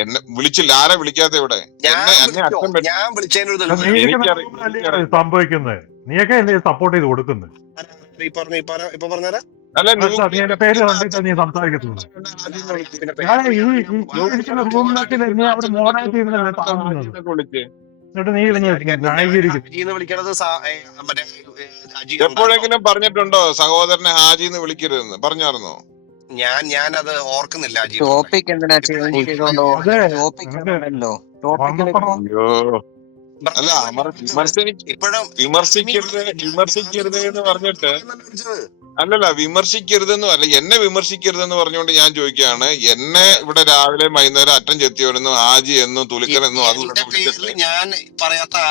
എന്നെ വിളിച്ചില്ല. ആരാ വിളിക്കാത്ത ഇവിടെ? എന്നെ അച്ഛൻ ഞാൻ വിളിച്ചതിനൊരു എനിക്കറിയാം. സംഭവിക്കുന്നത് നീയൊക്കെ എന്നെ സപ്പോർട്ട് ചെയ്ത് കൊടുക്കുന്നത്. ഇപ്പൊ പറഞ്ഞാരാ അല്ല നീ എന്റെ പേര് കണ്ടിട്ട് നീ സംസാരിക്കത്തുള്ളൂ. ഞാൻ ഈ ഇരിക്കുന്ന റൂമിനകത്ത് നീ അവിടെ മോഡായിട്ട് ഇരുന്നല്ലേ താങ്ങുന്നത്. വിളിച്ച് എന്നിട്ട് നീ ഇരുന്ന് ന്യായീകരിക്കും. എപ്പോഴെങ്കിലും പറഞ്ഞിട്ടുണ്ടോ സഹോദരനെ ഹാജിന്ന് വിളിക്കരുതെന്ന്? പറഞ്ഞായിരുന്നോ? ഞാനത് ഓർക്കുന്നില്ല. ടോപ്പിക് എന്തിനാ ചേഞ്ച് ചെയ്തോണ്ടോ? അതെ ടോപ്പിക് ഉണ്ടല്ലോ. അയ്യോ അല്ല വിമർശിക്കരുത് എന്ന് പറഞ്ഞിട്ട് അല്ലല്ല വിമർശിക്കരുതെന്നും അല്ല, എന്നെ വിമർശിക്കരുതെന്ന് പറഞ്ഞുകൊണ്ട് ഞാൻ ചോദിക്കുകയാണ്. എന്നെ ഇവിടെ രാവിലെ വൈകുന്നേരം അറ്റം ചെത്തിയവരെന്നും ഹാജി എന്നും തുലിക്കൻ എന്നും അതുകൊണ്ട് വിളിച്ചിട്ട്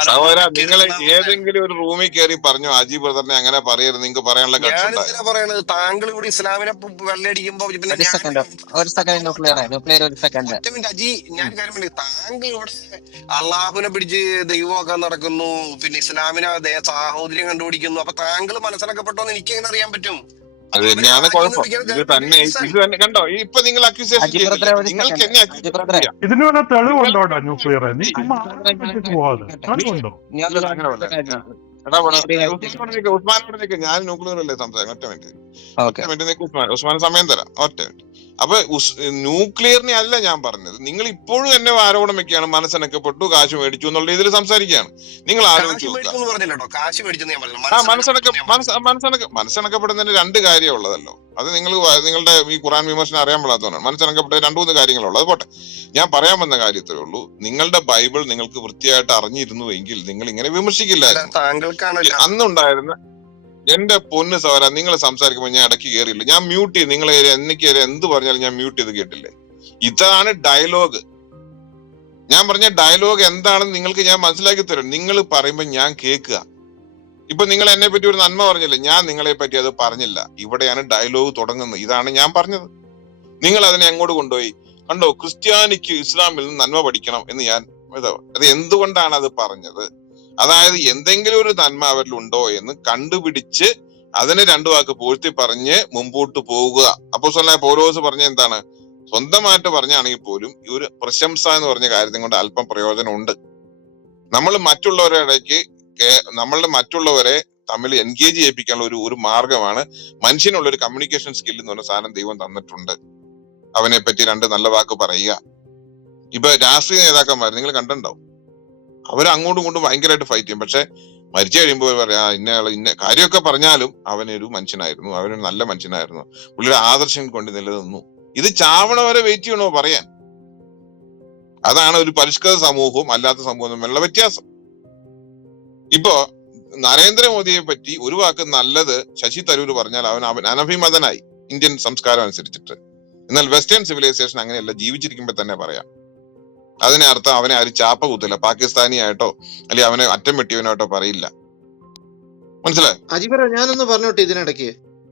സഹോദര നിങ്ങൾ ഏതെങ്കിലും ഒരു റൂമിൽ കയറി പറഞ്ഞു ഹാജി ബ്രദറിനെ അങ്ങനെ പറയരുത്, നിങ്ങൾക്ക് പറയാനുള്ള പറയണത് താങ്കൾ ഇവിടെ ഇസ്ലാമിനെ വെള്ളയടിക്കുമ്പോ ഒരു സെക്കൻഡ് അജി ഞാൻ കാര്യം താങ്കൾ ഇവിടെ അള്ളാഹുവിനെ പിടിച്ച് ദൈവമാക്കാൻ നടക്കുന്നു, പിന്നെ ഇസ്ലാമിനെ സാഹോദര്യം കണ്ടുപിടിക്കുന്നു. അപ്പൊ താങ്കൾ മനസ്സിലാക്കപ്പെട്ടോന്ന് എനിക്ക് എങ്ങനെ അറിയാൻ പറ്റും? അത് തന്നെയാണ് കുഴപ്പം. ഇത് തന്നെ കണ്ടോ ഇപ്പൊ നിങ്ങൾ അക്യൂസേഷൻ നിങ്ങൾക്ക് എന്നെ ഇതിനുള്ള തെളിവുണ്ടോ ന്യൂക്ലിയർ? നീ പോവാതെ തെളിവുണ്ടോ? ഉസ്മാനോട് ഞാൻ ന്യൂക്ലിയർ അല്ലേ സംസാരിക്കും. ഒറ്റ മിനിറ്റ് ഉസ്മാൻ സമയം തരാം. ഒറ്റ മിനിറ്റ്. അപ്പൊ ന്യൂക്ലിയറിനെ അല്ല ഞാൻ പറഞ്ഞത്. നിങ്ങൾ ഇപ്പോഴും എന്നെ ആരോപണം വെക്കുകയാണ്, മനസ്സനക്കപ്പെട്ടു, കാശ് മേടിച്ചു എന്നുള്ള രീതിയിൽ സംസാരിക്കുകയാണ്. നിങ്ങൾ ആലോചിച്ചു മനസ്സനക്കപ്പെടുന്നതിന് രണ്ട് കാര്യം ഉള്ളതല്ലോ. അത് നിങ്ങളുടെ ഈ ഖുറാൻ വിമർശനം അറിയാൻ പാടാത്തതാണ്. മനസ്സനക്കപ്പെട്ട രണ്ടു മൂന്ന് കാര്യങ്ങളുള്ളൂ. അത് പോട്ടെ, ഞാൻ പറയാൻ വന്ന കാര്യത്തിലേ ഉള്ളൂ. നിങ്ങളുടെ ബൈബിൾ നിങ്ങൾക്ക് വൃത്തിയായിട്ട് അറിഞ്ഞിരുന്നുവെങ്കിൽ നിങ്ങൾ ഇങ്ങനെ വിമർശിക്കില്ലായിരുന്നു. അന്നുണ്ടായിരുന്ന എന്റെ പൊന്ന് സഹോദര, നിങ്ങൾ സംസാരിക്കുമ്പോൾ ഞാൻ ഇടയ്ക്ക് കയറിയില്ല, ഞാൻ മ്യൂട്ട് ചെയ്ത് നിങ്ങൾ എനിക്ക് എന്ത് പറഞ്ഞാലും ഞാൻ മ്യൂട്ട് ചെയ്ത് കേട്ടില്ലേ? ഇതാണ് ഡയലോഗ്. ഞാൻ പറഞ്ഞ ഡയലോഗ് എന്താണെന്ന് നിങ്ങൾക്ക് ഞാൻ മനസ്സിലാക്കി തരും. നിങ്ങൾ പറയുമ്പോൾ ഞാൻ കേൾക്കുക. ഇപ്പൊ നിങ്ങൾ എന്നെ പറ്റി ഒരു നന്മ പറഞ്ഞില്ലേ, ഞാൻ നിങ്ങളെ പറ്റി അത് പറഞ്ഞില്ല. ഇവിടെയാണ് ഡയലോഗ് തുടങ്ങുന്നത്. ഇതാണ് ഞാൻ പറഞ്ഞത്. നിങ്ങൾ അതിനെ എങ്ങോട്ട് കൊണ്ടുപോയി? കണ്ടോ, ക്രിസ്ത്യാനിക്ക് ഇസ്ലാമിൽ നിന്ന് നന്മ പഠിക്കണം എന്ന് ഞാൻ അത് എന്തുകൊണ്ടാണ് അത് പറഞ്ഞത്? അതായത് എന്തെങ്കിലും ഒരു നന്മ അവരിലുണ്ടോ എന്ന് കണ്ടുപിടിച്ച് അതിനെ രണ്ടു വാക്ക് പൂഴ്ത്തി പറഞ്ഞ് മുമ്പോട്ട് പോകുക. അപ്പോസ്തലനായ പൗലോസ് പറഞ്ഞ എന്താണ്? സ്വന്തമായിട്ട് പറഞ്ഞാണെങ്കിൽ പോലും ഈ ഒരു പ്രശംസ എന്ന് പറഞ്ഞ കാര്യത്തെ കൊണ്ട് അല്പം പ്രയോജനമുണ്ട്. നമ്മൾ മറ്റുള്ളവരുടെ ഇടയ്ക്ക് മറ്റുള്ളവരെ തമ്മിൽ എൻഗേജ് ചെയ്യിപ്പിക്കാനുള്ള ഒരു മാർഗമാണ് മനുഷ്യനുള്ള ഒരു കമ്മ്യൂണിക്കേഷൻ സ്കിൽ എന്ന് പറഞ്ഞ സാധനം ദൈവം തന്നിട്ടുണ്ട്. അവനെ പറ്റി രണ്ട് നല്ല വാക്ക് പറയുക. ഇപ്പൊ രാഷ്ട്രീയ നേതാക്കന്മാർ നിങ്ങൾ കണ്ടിട്ടുണ്ടാവും, അവർ അങ്ങോട്ടും ഇങ്ങോട്ടും ഭയങ്കരമായിട്ട് ഫൈറ്റ് ചെയ്യും. പക്ഷെ മരിച്ചു കഴിയുമ്പോൾ പറയാ ഇന്നയാള് ഇന്ന കാര്യമൊക്കെ പറഞ്ഞാലും അവനൊരു മനുഷ്യനായിരുന്നു, അവനൊരു നല്ല മനുഷ്യനായിരുന്നു, പുള്ളിയുടെ ആദർശം കൊണ്ട് നിലനിന്നു. ഇത് ചാവണവരെ വെയിറ്റ് ചെയ്യണോ പറയാൻ? അതാണ് ഒരു പരിഷ്കൃത സമൂഹവും അല്ലാത്ത സമൂഹവും തമ്മിലുള്ള വ്യത്യാസം. ഇപ്പോ നരേന്ദ്രമോദിയെ പറ്റി ഒരു വാക്ക് നല്ലത് ശശി തരൂർ പറഞ്ഞാൽ അവൻ അനഭിമതനായി ഇന്ത്യൻ സംസ്കാരം അനുസരിച്ചിട്ട്. എന്നാൽ വെസ്റ്റേൺ സിവിലൈസേഷൻ അങ്ങനെയല്ല, ജീവിച്ചിരിക്കുമ്പോ തന്നെ പറയാം. അതിനെ അർത്ഥം അവനെ ആരും ചാപ്പ കുത്തില്ല, പാകിസ്ഥാനി ആയിട്ടോ അല്ലെങ്കിൽ അവനെ അറ്റം വെട്ടിയവനായിട്ടോ പറയില്ല. മനസ്സിലായി? അജിബ്ര ഞാനൊന്ന് പറഞ്ഞോട്ടെ ഇതിനിടയ്ക്ക്.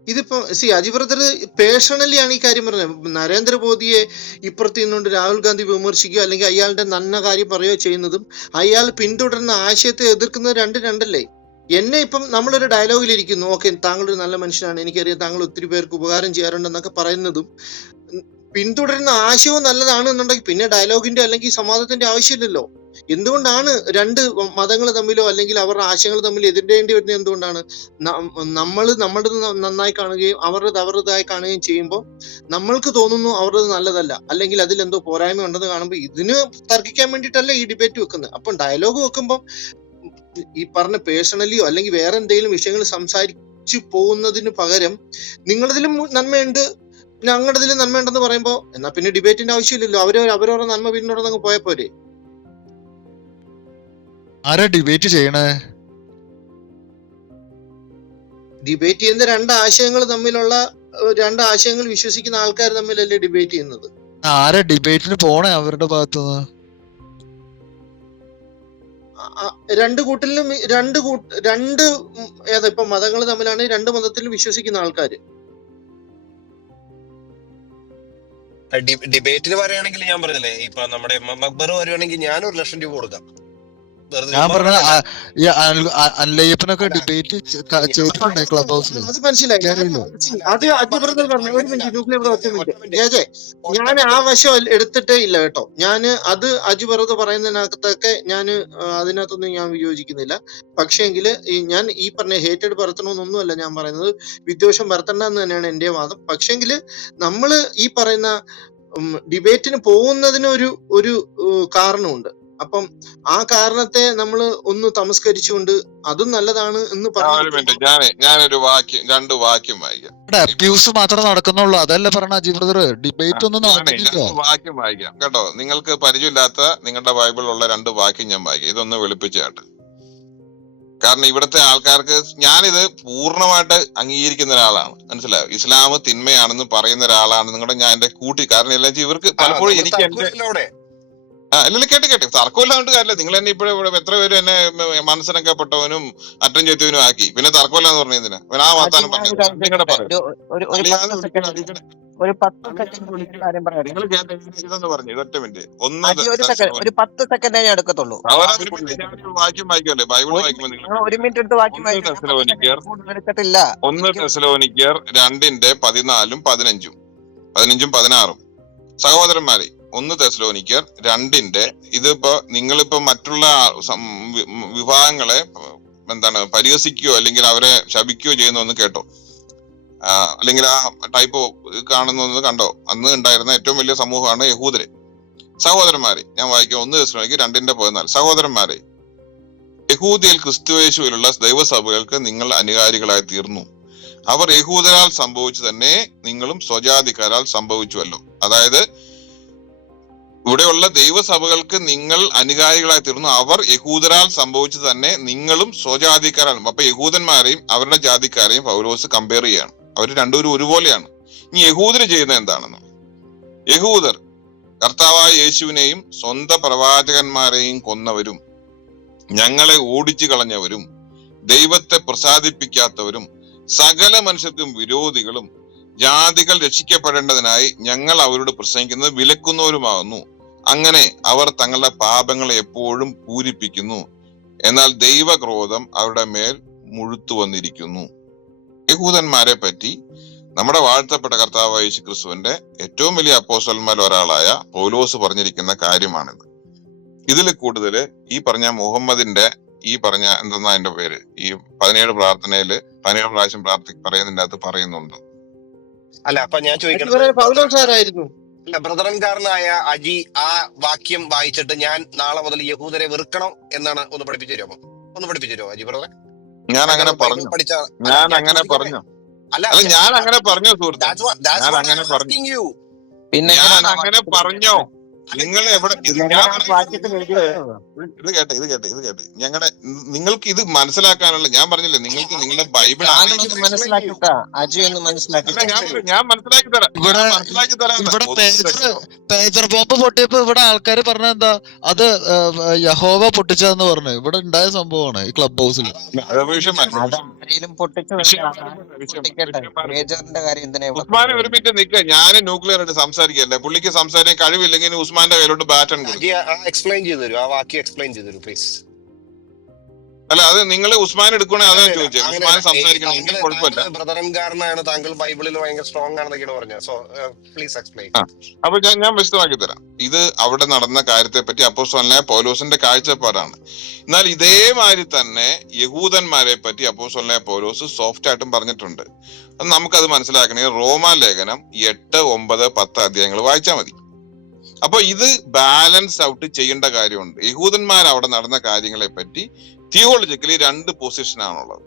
ഇതിപ്പോ അജിബ്രദർ പേഴ്സണലി ആണ് ഈ കാര്യം പറഞ്ഞത്. നരേന്ദ്രമോദിയെ ഇപ്പുറത്ത് നിന്നുകൊണ്ട് രാഹുൽ ഗാന്ധി വിമർശിക്കുകയോ അല്ലെങ്കിൽ അയാളുടെ നന്ന കാര്യം പറയുകയോ ചെയ്യുന്നതും അയാൾ പിന്തുടരുന്ന ആശയത്തെ എതിർക്കുന്നത് രണ്ടല്ലേ? എന്നെ ഇപ്പം നമ്മളൊരു ഡയലോഗിലിരിക്കുന്നു, ഓക്കെ താങ്കളൊരു നല്ല മനുഷ്യനാണ്, എനിക്കറിയാം താങ്കൾ ഒത്തിരി പേർക്ക് ഉപകാരം ചെയ്യാറുണ്ടെന്നൊക്കെ പറയുന്നതും പിന്തുടരുന്ന ആശയവും നല്ലതാണ് എന്നുണ്ടെങ്കിൽ പിന്നെ ഡയലോഗിന്റെ അല്ലെങ്കിൽ സംവാദത്തിന്റെ ആവശ്യമില്ലല്ലോ. എന്തുകൊണ്ടാണ് രണ്ട് മതങ്ങൾ തമ്മിലോ അല്ലെങ്കിൽ അവരുടെ ആശയങ്ങൾ തമ്മിൽ എതിരേണ്ടി വരുന്നത്? എന്തുകൊണ്ടാണ്? നമ്മൾ നമ്മുടേത് നന്നായി കാണുകയും അവരുടേതായി കാണുകയും ചെയ്യുമ്പോൾ നമ്മൾക്ക് തോന്നുന്നു അവരുടേത് നല്ലതല്ല, അല്ലെങ്കിൽ അതിൽ എന്തോ പോരായ്മ ഉണ്ടെന്ന് കാണുമ്പോൾ ഇതിന് തർക്കിക്കാൻ വേണ്ടിയിട്ടല്ല ഈ ഡിബേറ്റ് വെക്കുന്നത്. അപ്പം ഡയലോഗ് വെക്കുമ്പോൾ ഈ പറഞ്ഞ പേഴ്സണലിയോ അല്ലെങ്കിൽ വേറെ എന്തെങ്കിലും വിഷയങ്ങൾ സംസാരിച്ചു പോകുന്നതിന് പകരം നിങ്ങളതിലും നന്മയുണ്ട് ഞങ്ങളുടെതിലും നന്മയുണ്ടെന്ന് പറയുമ്പോൾ എന്നാ പിന്നെ ഡിബേറ്റിന്റെ ആവശ്യമില്ലല്ലോ. അവരവരുടെ നന്മ പിന്നോടങ്ങ് പോയാൽ പോരെ? ആരാ ഡിബേറ്റ് ചെയ്യണേ? ഡിബേറ്റ് ചെയ്യുന്ന രണ്ട് ആശയങ്ങൾ വിശ്വസിക്കുന്ന ആൾക്കാർ തമ്മിലല്ലേ ഡിബേറ്റ് ചെയ്യുന്നത്? ആരാ ഡിബേറ്റിന് പോണേ അവരുടെ ഭാഗത്തുനിന്ന്? രണ്ട് കൂട്ടിലും ഏതാ ഇപ്പൊ മതങ്ങൾ തമ്മിലാണ്, രണ്ട് മതത്തിലും വിശ്വസിക്കുന്ന ആൾക്കാര്. ഡിബേറ്റിന് പറയുകയാണെങ്കിൽ ഞാൻ പറഞ്ഞില്ലേ, ഇപ്പൊ നമ്മുടെ മക്ബർ വരുവാണെങ്കിൽ ഞാൻ 1,00,000 രൂപ കൊടുക്കാം. വെറുതെ ഞാൻ ചുമ്മാ പറഞ്ഞ പറയണല്ല. ഈ അൻലയ്യപ്പനൊക്കെ അല്ല ഡിബേറ്റ് ചെയ്തിട്ടുണ്ടേ ക്ലബ് ഹൗസിൽ അത് മനസ്സിലായി. അറിയില്ലോ? അത് ഞാൻ അജി ബ്രദർ പറഞ്ഞു. ഒരു പറയുന്നില്ല. മിനിറ്റ്, ന്യൂക്ലിയർ ഒറ്റ മിനിറ്റ്. ഒറ്റ മിനിറ്റ് ജയ ഒറ്റ ഞാൻ ആ മിനിറ്റ് വശം എടുത്തിട്ടേ ഇല്ല കേട്ടോ. അത് അജി ബ്രദർ പറയുന്നതിനകത്തൊക്കെ അതിനകത്തൊന്നും ഞാൻ വിയോജിക്കുന്നില്ല. പക്ഷേങ്കിൽ ഞാൻ ഈ പറഞ്ഞ ഹേറ്റഡ് പരത്തണമെന്നൊന്നുമല്ല ഞാൻ പറയുന്നത്. വിദ്വേഷം പരത്തണ്ട എന്ന് തന്നെയാണ് എന്റെ വാദം. പക്ഷേങ്കിൽ നമ്മള് ഈ പറയുന്ന ഡിബേറ്റിന് പോകുന്നതിന് ഒരു കാരണമുണ്ട്. അപ്പം ആ കാരണത്തെ നമ്മൾ ഒന്ന് തമസ്കരിച്ചുകൊണ്ട് അതും നല്ലതാണ് എന്ന് ഒരു പറഞ്ഞു. മിനിറ്റ്, ഞാനൊരു രണ്ട് വാക്യം വായിക്കാം. ഇവിടെ അബ്യൂസ് മാത്രമേ നടക്കുന്നുള്ളൂ, അതല്ല പറഞ്ഞ അജി ബ്രദർ. ഡിബേറ്റ് ഒന്നും നടക്കുന്നില്ല. രണ്ട് വാക്യം വായിക്കാം കേട്ടോ. നിങ്ങൾക്ക് പരിചയമില്ലാത്ത നിങ്ങളുടെ ബൈബിളിലുള്ള രണ്ട് വാക്യം ഞാൻ വായിക്കാം. ഇതൊന്ന് വെളുപ്പിച്ചാട്ട്. കാരണം ഇവിടുത്തെ ആൾക്കാർക്ക് ഞാനിത് പൂർണ്ണമായിട്ട് അംഗീകരിക്കുന്ന ഒരാളാണ്, മനസ്സിലായോ? ഇസ്ലാം തിന്മയാണെന്ന് പറയുന്ന ഒരാളാണ് നിങ്ങളുടെ ഞാൻ എന്റെ കാരണം എല്ലാം ഇവർക്ക് പലപ്പോഴും എനിക്ക് എന്റെ ഇല്ല കേട്ട് തർക്കമില്ലാണ്ട് കാര്യമില്ല. നിങ്ങൾ എന്നെ ഇപ്പോഴും എത്ര പേര് എന്നെ മനസ്സിലാക്കപ്പെട്ടവനും അറ്റം ചെയ്തവനും ആക്കി. പിന്നെ തർക്കമില്ലാന്ന് പറഞ്ഞ എന്തിനാ ആ വർത്താനം പറഞ്ഞത്? നിങ്ങളുടെ പറയും ഒരു 10 സെക്കൻഡ് വിളിച്ച കാര്യം പറയാം. നിങ്ങൾ ഇതൊന്ന് പറഞ്ഞു. ഒറ്റ മിനിറ്റ്, ഒരു 10 സെക്കൻഡേ ഞാൻ എടുക്കത്തുള്ളൂ. വാക്യം വായിക്കുമല്ലേ? ബൈബിൾ വായിക്കുമ്പോൾ നിങ്ങൾ 1 മിനിറ്റ് എടുത്ത് വാക്യം വായിക്കില്ല. 1 തെസ്സലോനിക്കർ 2:14, 15, 16. സഹോദരന്മാരെ, 1 തെസ്സലോനിക്കർ 2 ഇതിപ്പോ നിങ്ങളിപ്പോ മറ്റുള്ള വിഭാഗങ്ങളെ പരിഹസിക്കുകയോ അല്ലെങ്കിൽ അവരെ ശപിക്കുകയോ ചെയ്യുന്ന ഒന്ന് കേട്ടോ, അല്ലെങ്കിൽ ആ ടൈപ്പ് കാണുന്ന കണ്ടോ? അന്ന് ഉണ്ടായിരുന്ന ഏറ്റവും വലിയ സമൂഹമാണ് യഹൂദര്. സഹോദരന്മാരെ, ഞാൻ വായിക്കാം 1 തെസ്സലോനിക്കർ 2:14. സഹോദരന്മാരെ, യഹൂദിയിൽ ക്രിസ്തുയേശുവിലുള്ള ദൈവസഭകൾക്ക് നിങ്ങൾ അനുകാരികളായി തീർന്നു. അവർ യഹൂദരാൽ സംഭവിച്ചു തന്നെ നിങ്ങളും സ്വജാതിക്കാരാൽ സംഭവിച്ചുവല്ലോ. അതായത് ഇവിടെയുള്ള ദൈവസഭകൾക്ക് നിങ്ങൾ അനുകാരികളായി തീർന്നു. അവർ യഹൂദരാൽ സംഭവിച്ചു തന്നെ നിങ്ങളും സ്വജാതിക്കാരാൽ. അപ്പൊ യഹൂദന്മാരെയും അവരുടെ ജാതിക്കാരെയും പൗലോസ് കമ്പയർ ചെയ്യാണ്. അവർ രണ്ടുപേരും ഒരുപോലെയാണ്. ഇനി യഹൂദര് ചെയ്യുന്നത് എന്താണെന്ന്, യഹൂദർ കർത്താവായ യേശുവിനെയും സ്വന്തം പ്രവാചകന്മാരെയും കൊന്നവരും ഞങ്ങളെ ഓടിച്ചു കളഞ്ഞവരും ദൈവത്തെ പ്രസാദിപ്പിക്കാത്തവരും സകല മനുഷ്യർക്കും വിരോധികളും ജാതികൾ രക്ഷിക്കപ്പെടേണ്ടതിനായി ഞങ്ങൾ അവരോട് പ്രസംഗിക്കുന്നത് വിലക്കുന്നവരുമാകുന്നു. അങ്ങനെ അവർ തങ്ങളുടെ പാപങ്ങളെ എപ്പോഴും പൂരിപ്പിക്കുന്നു. എന്നാൽ ദൈവക്രോധം അവരുടെ മേൽ മുഴുത്തു വന്നിരിക്കുന്നു. യഹൂദന്മാരെ പറ്റി നമ്മുടെ വാഴ്ത്തപ്പെട്ട കർത്താവായ യേശു ക്രിസ്തുവിന്റെ ഏറ്റവും വലിയ അപ്പോസ്തലന്മാരിൽ ഒരാളായ പൗലോസ് പറഞ്ഞിരിക്കുന്ന കാര്യമാണിത്. ഇതിൽ കൂടുതൽ ഈ പറഞ്ഞ മുഹമ്മദിന്റെ ഈ പറഞ്ഞ എന്തെന്നാ അതിന്റെ പേര്, ഈ 17 പ്രാർത്ഥനയില് 17 പ്രാവശ്യം പറയുന്നതിന്റെ അകത്ത് പറയുന്നുണ്ട്. അല്ല, അപ്പൊ ഞാൻ ചോദിക്കണത്, പൗലോസ് ആരായിരുന്നു? അല്ല, ബ്രദറൻകാരനായ അജി ആ വാക്യം വായിച്ചിട്ട് ഞാൻ നാളെ മുതൽ യഹൂദരെ വെറുക്കണം എന്നാണ് ഒന്ന് പഠിപ്പിച്ചു തരുമോ? ഒന്ന് പഠിപ്പിച്ചു തരുമോ അജി ബ്രദറെ? ഞാൻ അങ്ങനെ പറഞ്ഞു. ഞാൻ അങ്ങനെ പറഞ്ഞു. അല്ല, ഞാൻ അങ്ങനെ പറഞ്ഞു സുഹൃത്ത്. ഞാൻ അങ്ങനെ പറഞ്ഞു. പിന്നെ ഞാൻ അങ്ങനെ പറഞ്ഞോ? നിങ്ങൾ എവിടെ ഇത് കേട്ടെ ഞങ്ങളുടെ നിങ്ങൾക്ക് ഇത് മനസ്സിലാക്കാനുള്ള ഞാൻ പറഞ്ഞില്ലേ, നിങ്ങൾക്ക് നിങ്ങളുടെ ബൈബിൾ മനസ്സിലാക്കിട്ടാ അജി ഒന്ന് മനസ്സിലാക്കി. ഞാൻ മനസ്സിലാക്കി തരാം. ഇവിടെ പേജർ ബോംബ് പൊട്ടിയപ്പോ ഇവിടെ ആൾക്കാർ പറഞ്ഞ എന്താ, അത് യഹോവ പൊട്ടിച്ചതെന്ന് പറഞ്ഞു. ഇവിടെ ഉണ്ടായ സംഭവമാണ് ഈ ക്ലബ് ഹൗസിൽ. ഉസ്മാനെ ഒരു മിനിറ്റ് നിൽക്കുക. ഞാൻ ന്യൂക്ലിയർ ആയിട്ട് സംസാരിക്കല്ലേ. പുള്ളിക്ക് സംസാരിക്കാൻ കഴിവില്ലെങ്കിൽ ഉസ്മാന്റെ കയ്യിലോട്ട് ബാറ്റൺ കൊടുക്കും. എക്സ്പ്ലെയിൻ ചെയ്തു തരൂ, ആ വാക്യം എക്സ്പ്ലെയിൻ ചെയ്തു തരൂ പ്ലീസ്. അല്ല, അത് നിങ്ങൾ ഉസ്മാൻ എടുക്കണേ, അതാണ് ചോദിച്ചത്. ഉസ്മാൻ സംസാരിക്കണം, എനിക്ക് കുഴപ്പമില്ല. ബ്രദറൻകാരനാണ് താങ്കൾ, ബൈബിളിൽ ഭയങ്കര സ്ട്രോങ് ആണെന്നൊക്കെയാണ് പറഞ്ഞത്. So please explain. അപ്പൊ ഞാൻ വിശദമാക്കി തരാം. ഇത് അവിടെ നടന്ന കാര്യത്തെ പറ്റി അപ്പോസ്തലനായ പൗലോസിന്റെ കാഴ്ചപ്പാടാണ്. എന്നാൽ ഇതേമാതിരി തന്നെ യഹൂദന്മാരെ പറ്റി അപ്പോസ്തലനായ പൗലോസ് സോഫ്റ്റ് ആയിട്ടും പറഞ്ഞിട്ടുണ്ട്. നമുക്കത് മനസ്സിലാക്കണേ റോമാലേഖനം 8, 9, 10 അധ്യായങ്ങൾ വായിച്ചാൽ മതി. അപ്പൊ ഇത് ബാലൻസ് ഔട്ട് ചെയ്യേണ്ട കാര്യമുണ്ട്. യഹൂദന്മാർ അവിടെ നടന്ന കാര്യങ്ങളെ പറ്റി തിയോളജിക്കലി 2 പൊസിഷനാണുള്ളത്.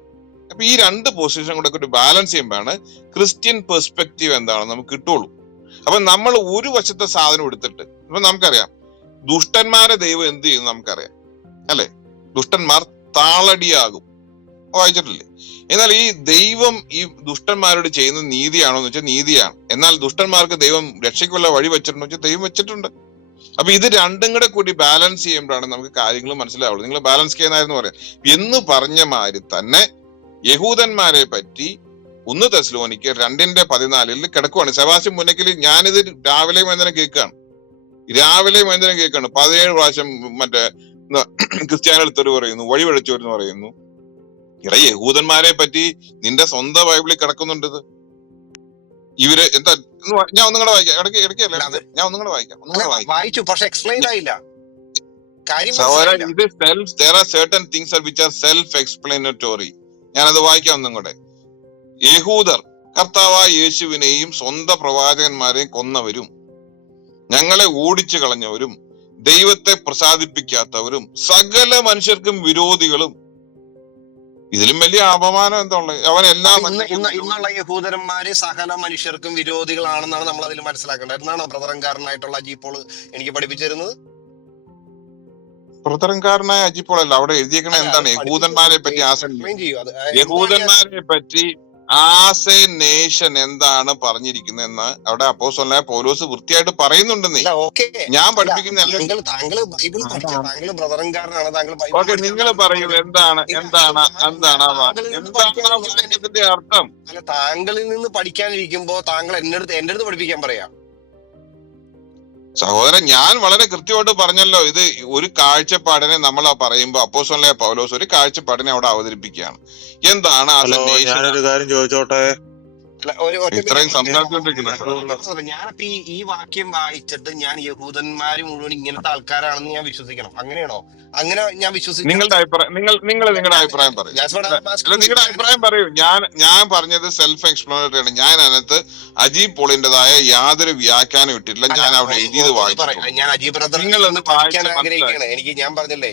അപ്പൊ ഈ 2 പൊസിഷൻ കൂടെ ഒരു ബാലൻസ് ചെയ്യുമ്പോഴാണ് ക്രിസ്ത്യൻ പെർസ്പെക്റ്റീവ് എന്താണെന്ന് നമുക്ക് കിട്ടുള്ളൂ. അപ്പൊ നമ്മൾ ഒരു വശത്തെ സാധനം എടുത്തിട്ട് ഇപ്പൊ നമുക്കറിയാം ദുഷ്ടന്മാരെ ദൈവം എന്ത് ചെയ്യുന്നു നമുക്കറിയാം അല്ലെ. ദുഷ്ടന്മാർ താളടിയാകും, വായിച്ചിട്ടില്ലേ? എന്നാൽ ഈ ദൈവം ഈ ദുഷ്ടന്മാരോട് ചെയ്യുന്ന നീതിയാണോ എന്ന് വെച്ചാൽ നീതിയാണ്. എന്നാൽ ദുഷ്ടന്മാർക്ക് ദൈവം രക്ഷയ്ക്കുള്ള വഴി വെച്ചിട്ടുണ്ടോ വെച്ചാൽ ദൈവം വെച്ചിട്ടുണ്ട്. അപ്പൊ ഇത് രണ്ടും കൂടെ കൂടി ബാലൻസ് ചെയ്യുമ്പോഴാണ് നമുക്ക് കാര്യങ്ങൾ മനസ്സിലാവുള്ളൂ. നിങ്ങൾ ബാലൻസ് ചെയ്യുന്നായിരുന്നു പറയാം എന്ന് പറഞ്ഞ മാതിരി തന്നെ യഹൂദന്മാരെ പറ്റി 1 തെസ്സലോനിക്കർ 2:14 കിടക്കുവാണ്. സെബാസ്റ്റ്യൻ മുന്നക്കിൽ ഞാനിത് രാവിലെ വൈകുന്നേരം കേൾക്കുകയാണ്. 17 പ്രാവശ്യം ക്രിസ്ത്യാനികൾ തെറി പറയുന്നു, വഴിവഴച്ചവരെന്ന് പറയുന്നു. ഇറ യഹൂദന്മാരെ പറ്റി നിന്റെ സ്വന്തം ബൈബിളിൽ കിടക്കുന്നുണ്ട് ഇത്. ഇവര് എന്താ ഞാൻ ഒന്നും കൂടെ വായിക്കാം, ഇടയ്ക്കല്ല ഞാൻ ഒന്നും കൂടെ വായിക്കാം. വായിച്ചു, പക്ഷെ എക്സ്പ്ലെയിൻ ആയില്ല, കാര്യം സഹോദര, മനസ്സിലായില്ല. ഇത് there are certain things which are self explanatory. ഞാനത് വായിക്കാം ഒന്നും കൂടെ. യഹൂദർ കർത്താവായ യേശുവിനെയും സ്വന്തം പ്രവാചകന്മാരെയും കൊന്നവരും ഞങ്ങളെ ഓടിച്ചു കളഞ്ഞവരും ദൈവത്തെ പ്രസാദിപ്പിക്കാത്തവരും സകല മനുഷ്യർക്കും വിരോധികളും. ഇതിലും വലിയ അപമാനം എന്താ ഉള്ളത്? അവൻ എല്ലാ ഇന്നുള്ള യഹൂദന്മാര് സകല മനുഷ്യർക്കും വിരോധികളാണെന്നാണ് നമ്മൾ അതിൽ മനസ്സിലാക്കേണ്ടത് എന്നാണ് ബ്രദറൻകാരനായിട്ടുള്ള അജീപ്പോൾ എനിക്ക് പഠിപ്പിച്ചു തരുന്നത്. പ്രതരംകാരനായ അജിപ്പോളല്ല അവിടെ എഴുതിയേക്കണ എന്താണ്? യഹൂദന്മാരെ പറ്റി യഹൂദന്മാരെ പറ്റി ആസ് എ നേഷൻ എന്താണ് പറഞ്ഞിരിക്കുന്നതെന്ന് അവിടെ അപ്പോസ്തലനായ പൗലോസ് വൃത്തിയായിട്ട് പറയുന്നുണ്ടെന്നേ. ഞാൻ പഠിപ്പിക്കുന്ന ഓക്കെ, നിങ്ങൾ പറയൂ എന്താണ് വാക്യത്തിന്റെ അർത്ഥം? അല്ല, താങ്കളിൽ നിന്ന് പഠിക്കാനിരിക്കുമ്പോ താങ്കൾ എന്റെ അടുത്ത് പഠിപ്പിക്കാൻ പറയാം. സഹോദരൻ, ഞാൻ വളരെ കൃത്യമായിട്ട് പറഞ്ഞല്ലോ. ഇത് ഒരു കാഴ്ചപ്പാടിനെ നമ്മൾ പറയുമ്പോ അപ്പോസ്തലനായ പൗലോസ് ഒരു കാഴ്ചപ്പാടിനെ അവിടെ അവതരിപ്പിക്കുകയാണ്. എന്താണ് ഞാനൊരു കാര്യം ചോദിച്ചോട്ടെ? ഇത്രയും സംസാരിച്ചുകൊണ്ടിരിക്കുന്നത് ഞാനപ്പോ ഈ വാക്യം വായിച്ചിട്ട് ഞാൻ യഹൂദന്മാര് മുഴുവൻ ഇങ്ങനത്തെ ആൾക്കാരാണെന്ന് ഞാൻ വിശ്വസിക്കണം, അങ്ങനെയാണോ? അങ്ങനെ ഞാൻ വിശ്വസിക്കും. നിങ്ങളുടെ അഭിപ്രായം നിങ്ങളുടെ അഭിപ്രായം പറയൂ. നിങ്ങളുടെ അഭിപ്രായം പറയൂ. ഞാൻ പറഞ്ഞത് സെൽഫ് എക്സ്പ്ലനേറ്ററി ആണ്. ഞാൻ അതിനകത്ത് അജീബ് പോളിന്റേതായ യാതൊരു വ്യാഖ്യാനം ഇട്ടിട്ടില്ല. ഞാൻ അവിടെ എഴുതിയത് വായിച്ചു. ഞാൻ അജീബ് ബ്രദറിനെ പഠിക്കാൻ ആഗ്രഹിക്കുകയാണ്. എനിക്ക് ഞാൻ പറഞ്ഞില്ലേ,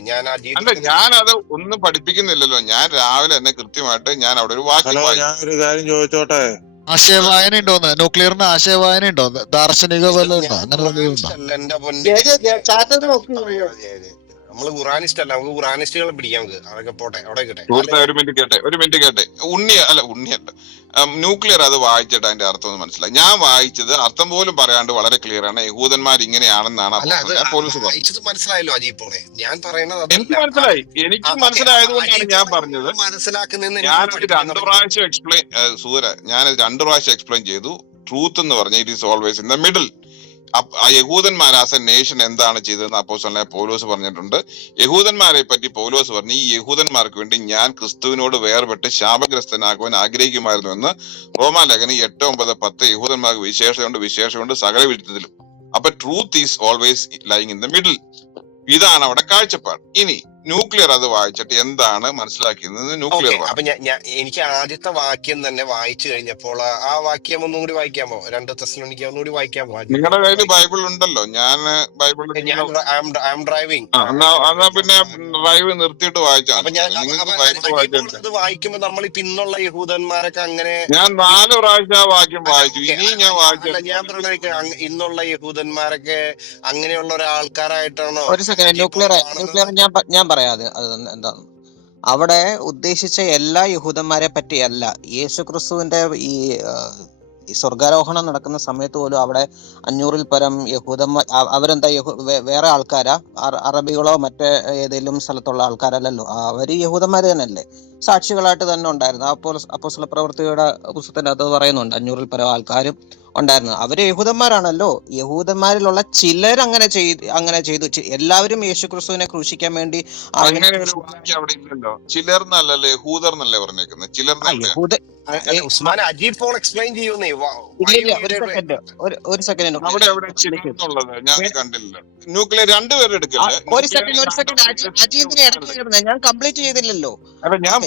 ഞാനത് ഒന്നും പഠിപ്പിക്കുന്നില്ലല്ലോ. ഞാൻ രാവിലെ തന്നെ കൃത്യമായിട്ട് ഞാൻ അവിടെ ഒരു വാക്യം ഞാനൊരു കാര്യം ചോദിച്ചോട്ടെ? ആശയവായന ഉണ്ടോന്ന്? ന്യൂക്ലിയറിന് ആശയവായന ഉണ്ടോന്ന്? ദാർശനിക വല്ലതും ഉണ്ടോ? അങ്ങനെ നമ്മള് ഖുറാനിസ്റ്റ് അല്ല, നമുക്ക് ഖുറാനിസ്റ്റുകളെ പിടിക്കാം. നമുക്ക് അതൊക്കെ പോട്ടെ, അവിടെ ഒരു മിനിറ്റ് കേട്ടെ. ഉണ്ണിയല്ല, ന്യൂക്ലിയർ അത് വായിച്ചിട്ട് അതിന്റെ അർത്ഥം ഒന്ന് മനസ്സിലായി. ഞാൻ വായിച്ചത് അർത്ഥം പോലും പറയാണ്ട് വളരെ ക്ലിയർ ആണ്. യഹൂദന്മാർ ഇങ്ങനെയാണെന്നാണ് പോലീസ് പറഞ്ഞത്. മനസ്സിലായല്ലോ അജീപ്പോളെ, ഞാൻ പറയുന്നത് എനിക്ക് മനസ്സിലായതുകൊണ്ടാണ് ഞാൻ പറഞ്ഞത്. ഞാനത് രണ്ടു പ്രാവശ്യം എക്സ്പ്ലെയിൻ ചെയ്തു. ട്രൂത്ത് എന്ന് പറഞ്ഞ it is always in the middle. യഹൂദന്മാർ ആസ് എ നേഷൻ എന്താണ് ചെയ്തതെന്ന് അപ്പോസ്തലനായ പൗലോസ് പറഞ്ഞിട്ടുണ്ട്. യഹൂദന്മാരെ പറ്റി പൗലോസ് പറഞ്ഞു, ഈ യഹൂദന്മാർക്ക് വേണ്ടി ഞാൻ ക്രിസ്തുവിനോട് വേർപെട്ട് ശാപഗ്രസ്തനാക്കുവാൻ ആഗ്രഹിക്കുമായിരുന്നു എന്ന് റോമാലേഖനം 8:9-10. യഹൂദന്മാർക്ക് വിശേഷമുണ്ട് സകല വിരുദ്ധത്തിലും. അപ്പൊ truth is always lying in the middle. ഇതാണ് അവിടെ കാഴ്ചപ്പാട്. ഇനി ന്യൂക്ലിയർ അത് വായിച്ചിട്ട് എന്താണ് മനസ്സിലാക്കിയത് ന്യൂക്ലിയർ. അപ്പൊ എനിക്ക് ആദ്യത്തെ വാക്യം തന്നെ വായിച്ചു കഴിഞ്ഞപ്പോൾ ആ വാക്യം ഒന്നും കൂടി വായിക്കാമോ? 2 തെസ്സലോനിക്ക ഒന്നുകൂടി വായിക്കാമോ? നിങ്ങളുടെ കയ്യിൽ ബൈബിൾ ഉണ്ടല്ലോ. ഞാൻ ബൈബിൾ ഡ്രൈവിംഗ് പിന്നെ ഡ്രൈവ് നിർത്തിയിട്ട് വായിച്ചാൽ അത് വായിക്കുമ്പോ നമ്മൾ പിന്നുള്ള യഹൂദന്മാരൊക്കെ അങ്ങനെ ഞാൻ 4 പ്രാവശ്യം വാക്യം വായിച്ചു. ഇനി ഞാൻ പറഞ്ഞ ഇന്നുള്ള യഹൂദന്മാരൊക്കെ അങ്ങനെയുള്ള ഒരാൾക്കാരായിട്ടാണോ? ഒരു സെക്കൻഡ്, ന്യൂക്ലിയർ ഞാൻ പറയാതെ അത് എന്താണ് അവിടെ ഉദ്ദേശിച്ച എല്ലാ യഹൂദന്മാരെ പറ്റിയല്ല. യേശു ക്രിസ്തുവിന്റെ ഈ സ്വർഗാരോഹണം നടക്കുന്ന സമയത്ത് പോലും അവിടെ 500-ൽ പരം യഹൂദന്മാർ, അവരെന്താ വേറെ ആൾക്കാരാ? അറബികളോ മറ്റേ ഏതെങ്കിലും സ്ഥലത്തുള്ള ആൾക്കാരല്ലല്ലോ. അവര് യഹൂദന്മാര് തന്നെയല്ലേ, സാക്ഷികളായിട്ട് തന്നെ ഉണ്ടായിരുന്നു. അപ്പോസ്തല പ്രവൃത്തിയുടെ പുസ്തകത്തിന്റെ അത് പറയുന്നുണ്ട് 500-ൽ പരം ആൾക്കാരും ഉണ്ടായിരുന്നു. അവര് യഹൂദന്മാരാണല്ലോ. യഹൂദന്മാരിലുള്ള ചിലർ അങ്ങനെ ചെയ്തു. എല്ലാവരും യേശു ക്രിസ്തുവിനെ ക്രൂശിക്കാൻ വേണ്ടി ചിലർന്നല്ലല്ലോ യഹൂദർ എന്നല്ലേ പറഞ്ഞേക്കുന്നത്. ഒരു സെക്കൻഡ് ഞാൻ കണ്ടില്ല. ന്യൂക്ലിയർ രണ്ടുപേരും എടുക്കല്ലേ. ഒരു സെക്കൻഡ് അജീവിനെ ഇടയ്ക്ക് ഞാൻ കംപ്ലീറ്റ് ചെയ്തില്ലല്ലോ. ഞാൻ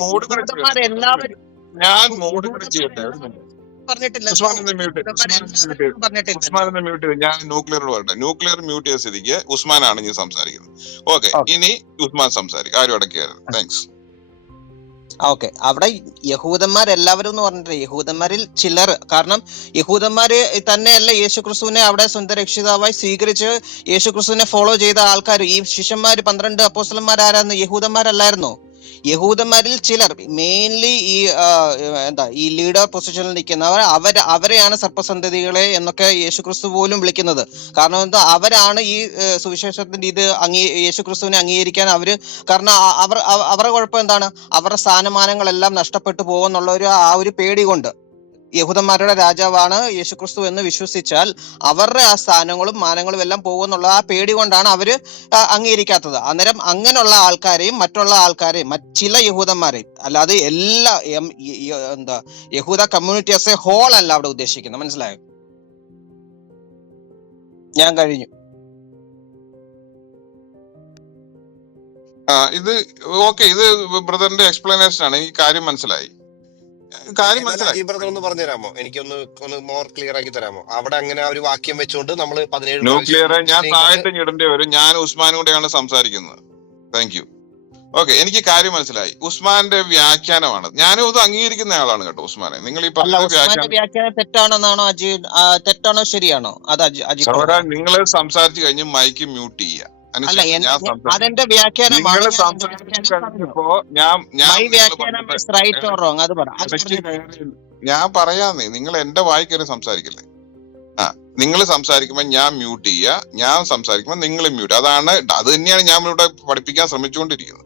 ന്യൂക്ലിയറോട് പറയട്ടെ. ന്യൂക്ലിയർ മ്യൂട്ട് ചെയ്ത സ്ഥിതിക്ക് ഉസ്മാനാണ് ഞാൻ സംസാരിക്കുന്നത്. ഓക്കെ, ഇനി ഉസ്മാൻ സംസാരിക്കും. ആരും അടക്കിയായിരുന്നു. താങ്ക്സ്. ഓക്കെ, അവിടെ യഹൂദന്മാരെല്ലാവരും എന്ന് പറഞ്ഞിട്ട് യഹൂദന്മാരിൽ ചിലർ, കാരണം യഹൂദന്മാര് തന്നെയല്ല യേശുക്രിസ്തുവിനെ അവിടെ സ്വന്തം രക്ഷിതാവായി സ്വീകരിച്ച് യേശുക്രിസ്തുവിനെ ഫോളോ ചെയ്ത ആൾക്കാർ. ഈ ശിഷ്യന്മാര് 12 അപ്പോസ്തലന്മാരായിരുന്നു, യഹൂദന്മാരല്ലായിരുന്നോ? യഹൂദന്മാരിൽ ചിലർ, മെയിൻലി ഈ ലീഡർ പൊസിഷനിൽ നിൽക്കുന്നവർ, അവരെയാണ് സർപ്പസന്തതികളെ എന്നൊക്കെ യേശുക്രിസ്തു പോലും വിളിക്കുന്നത്. കാരണം എന്താ, അവരാണ് ഈ സുവിശേഷത്തിന്റെ ഇത് യേശുക്രിസ്തുവിനെ അംഗീകരിക്കാൻ കാരണം അവരുടെ കുഴപ്പം എന്താണ്? അവരുടെ സ്ഥാനമാനങ്ങളെല്ലാം നഷ്ടപ്പെട്ടു പോകുന്നുള്ള ആ ഒരു പേടി കൊണ്ട്. യഹൂദന്മാരുടെ രാജാവാണ് യേശുക്രിസ്തു എന്ന് വിശ്വസിച്ചാൽ അവരുടെ ആ സ്ഥാനങ്ങളും മാനങ്ങളും എല്ലാം പോകുമെന്നുള്ള ആ പേടി കൊണ്ടാണ് അവര് അംഗീകരിക്കാത്തത്. അന്നേരം അങ്ങനെയുള്ള ആൾക്കാരെയും മറ്റുള്ള ആൾക്കാരെയും ചില യഹൂദന്മാരെയും, അല്ലാതെ എല്ലാ എന്താ യഹൂദ കമ്മ്യൂണിറ്റി ആസ് എ ഹോൾ അല്ല അവിടെ ഉദ്ദേശിക്കുന്നത്. മനസ്സിലായോ? ഞാൻ കഴിഞ്ഞു. ഇത് ഓക്കെ, ഇത് ബ്രദറിന്റെ എക്സ്പ്ലനേഷൻ ആണ്, ഈ കാര്യം മനസ്സിലായി. കാര്യം മനസ്സിലായി. ഈ ബ്രദർ ഒന്ന് പറഞ്ഞുതരാമോ? എനിക്കൊന്ന് മോർ ക്ലിയർ ആക്കി തരാമോ? അവിടെ അങ്ങനെ ഒരു വാക്യം വെച്ചുകൊണ്ട് നമ്മൾ 17 ന്യൂക്ലിയർ ഞാൻ മുസ്ലിങ്ങൾ താഴത്തെ ഇടേണ്ടി വരും. ഞാൻ ഉസ്മാനും കൂടെയാണ് സംസാരിക്കുന്നത്. Thank you. ഓക്കെ, എനിക്ക് കാര്യം മനസ്സിലായി. ഉസ്മാന്റെ വ്യാഖ്യാനമാണ്. ഞാനും ഇത് അംഗീകരിക്കുന്ന ആളാണ് കേട്ടോ ഉസ്മാനെ. നിങ്ങൾ ഈ അല്ല, പറഞ്ഞ ഉസ്മാന്റെ വ്യാഖ്യാനം തെറ്റാണെന്നാണോ അജി? തെറ്റാണോ ശരിയാണോ? അത് അജി സഹോദര, പറഞ്ഞത്. നിങ്ങൾ സംസാരിച്ചു കഴിഞ്ഞ് മൈക്ക് മ്യൂട്ട് ചെയ്യുക. അല്ല, അതിനുശേഷം ഞാൻ സംസാരിക്കും. അതെന്റെ വ്യാഖ്യാനമാണ്. നിങ്ങൾ ഞാൻ എന്റെ സംസാരിച്ചു വ്യാഖ്യാനം പറഞ്ഞു. കഴിഞ്ഞപ്പോ ഞാൻ മൈ നിങ്ങൾ വ്യാഖ്യാനം പറഞ്ഞത് ഇസ് റൈറ്റ് ഓർ റോങ് അത് പറ. അത് ഇടയ്ക്ക് പറഞ്ഞിട്ട് കയറി ഞാൻ പറയാന്നേ, നിങ്ങൾ എന്റെ വായിക്കറി സംസാരിക്കില്ലേ? നിങ്ങൾ സംസാരിക്കുമ്പോൾ ഞാൻ മ്യൂട്ട് ചെയ്യുക, ഞാൻ സംസാരിക്കുമ്പോൾ നിങ്ങൾ മ്യൂട്ട്. അത് തന്നെയാണ് ഞാൻ ഇവിടെ പഠിപ്പിക്കാൻ ശ്രമിച്ചുകൊണ്ടിരിക്കുന്നത്.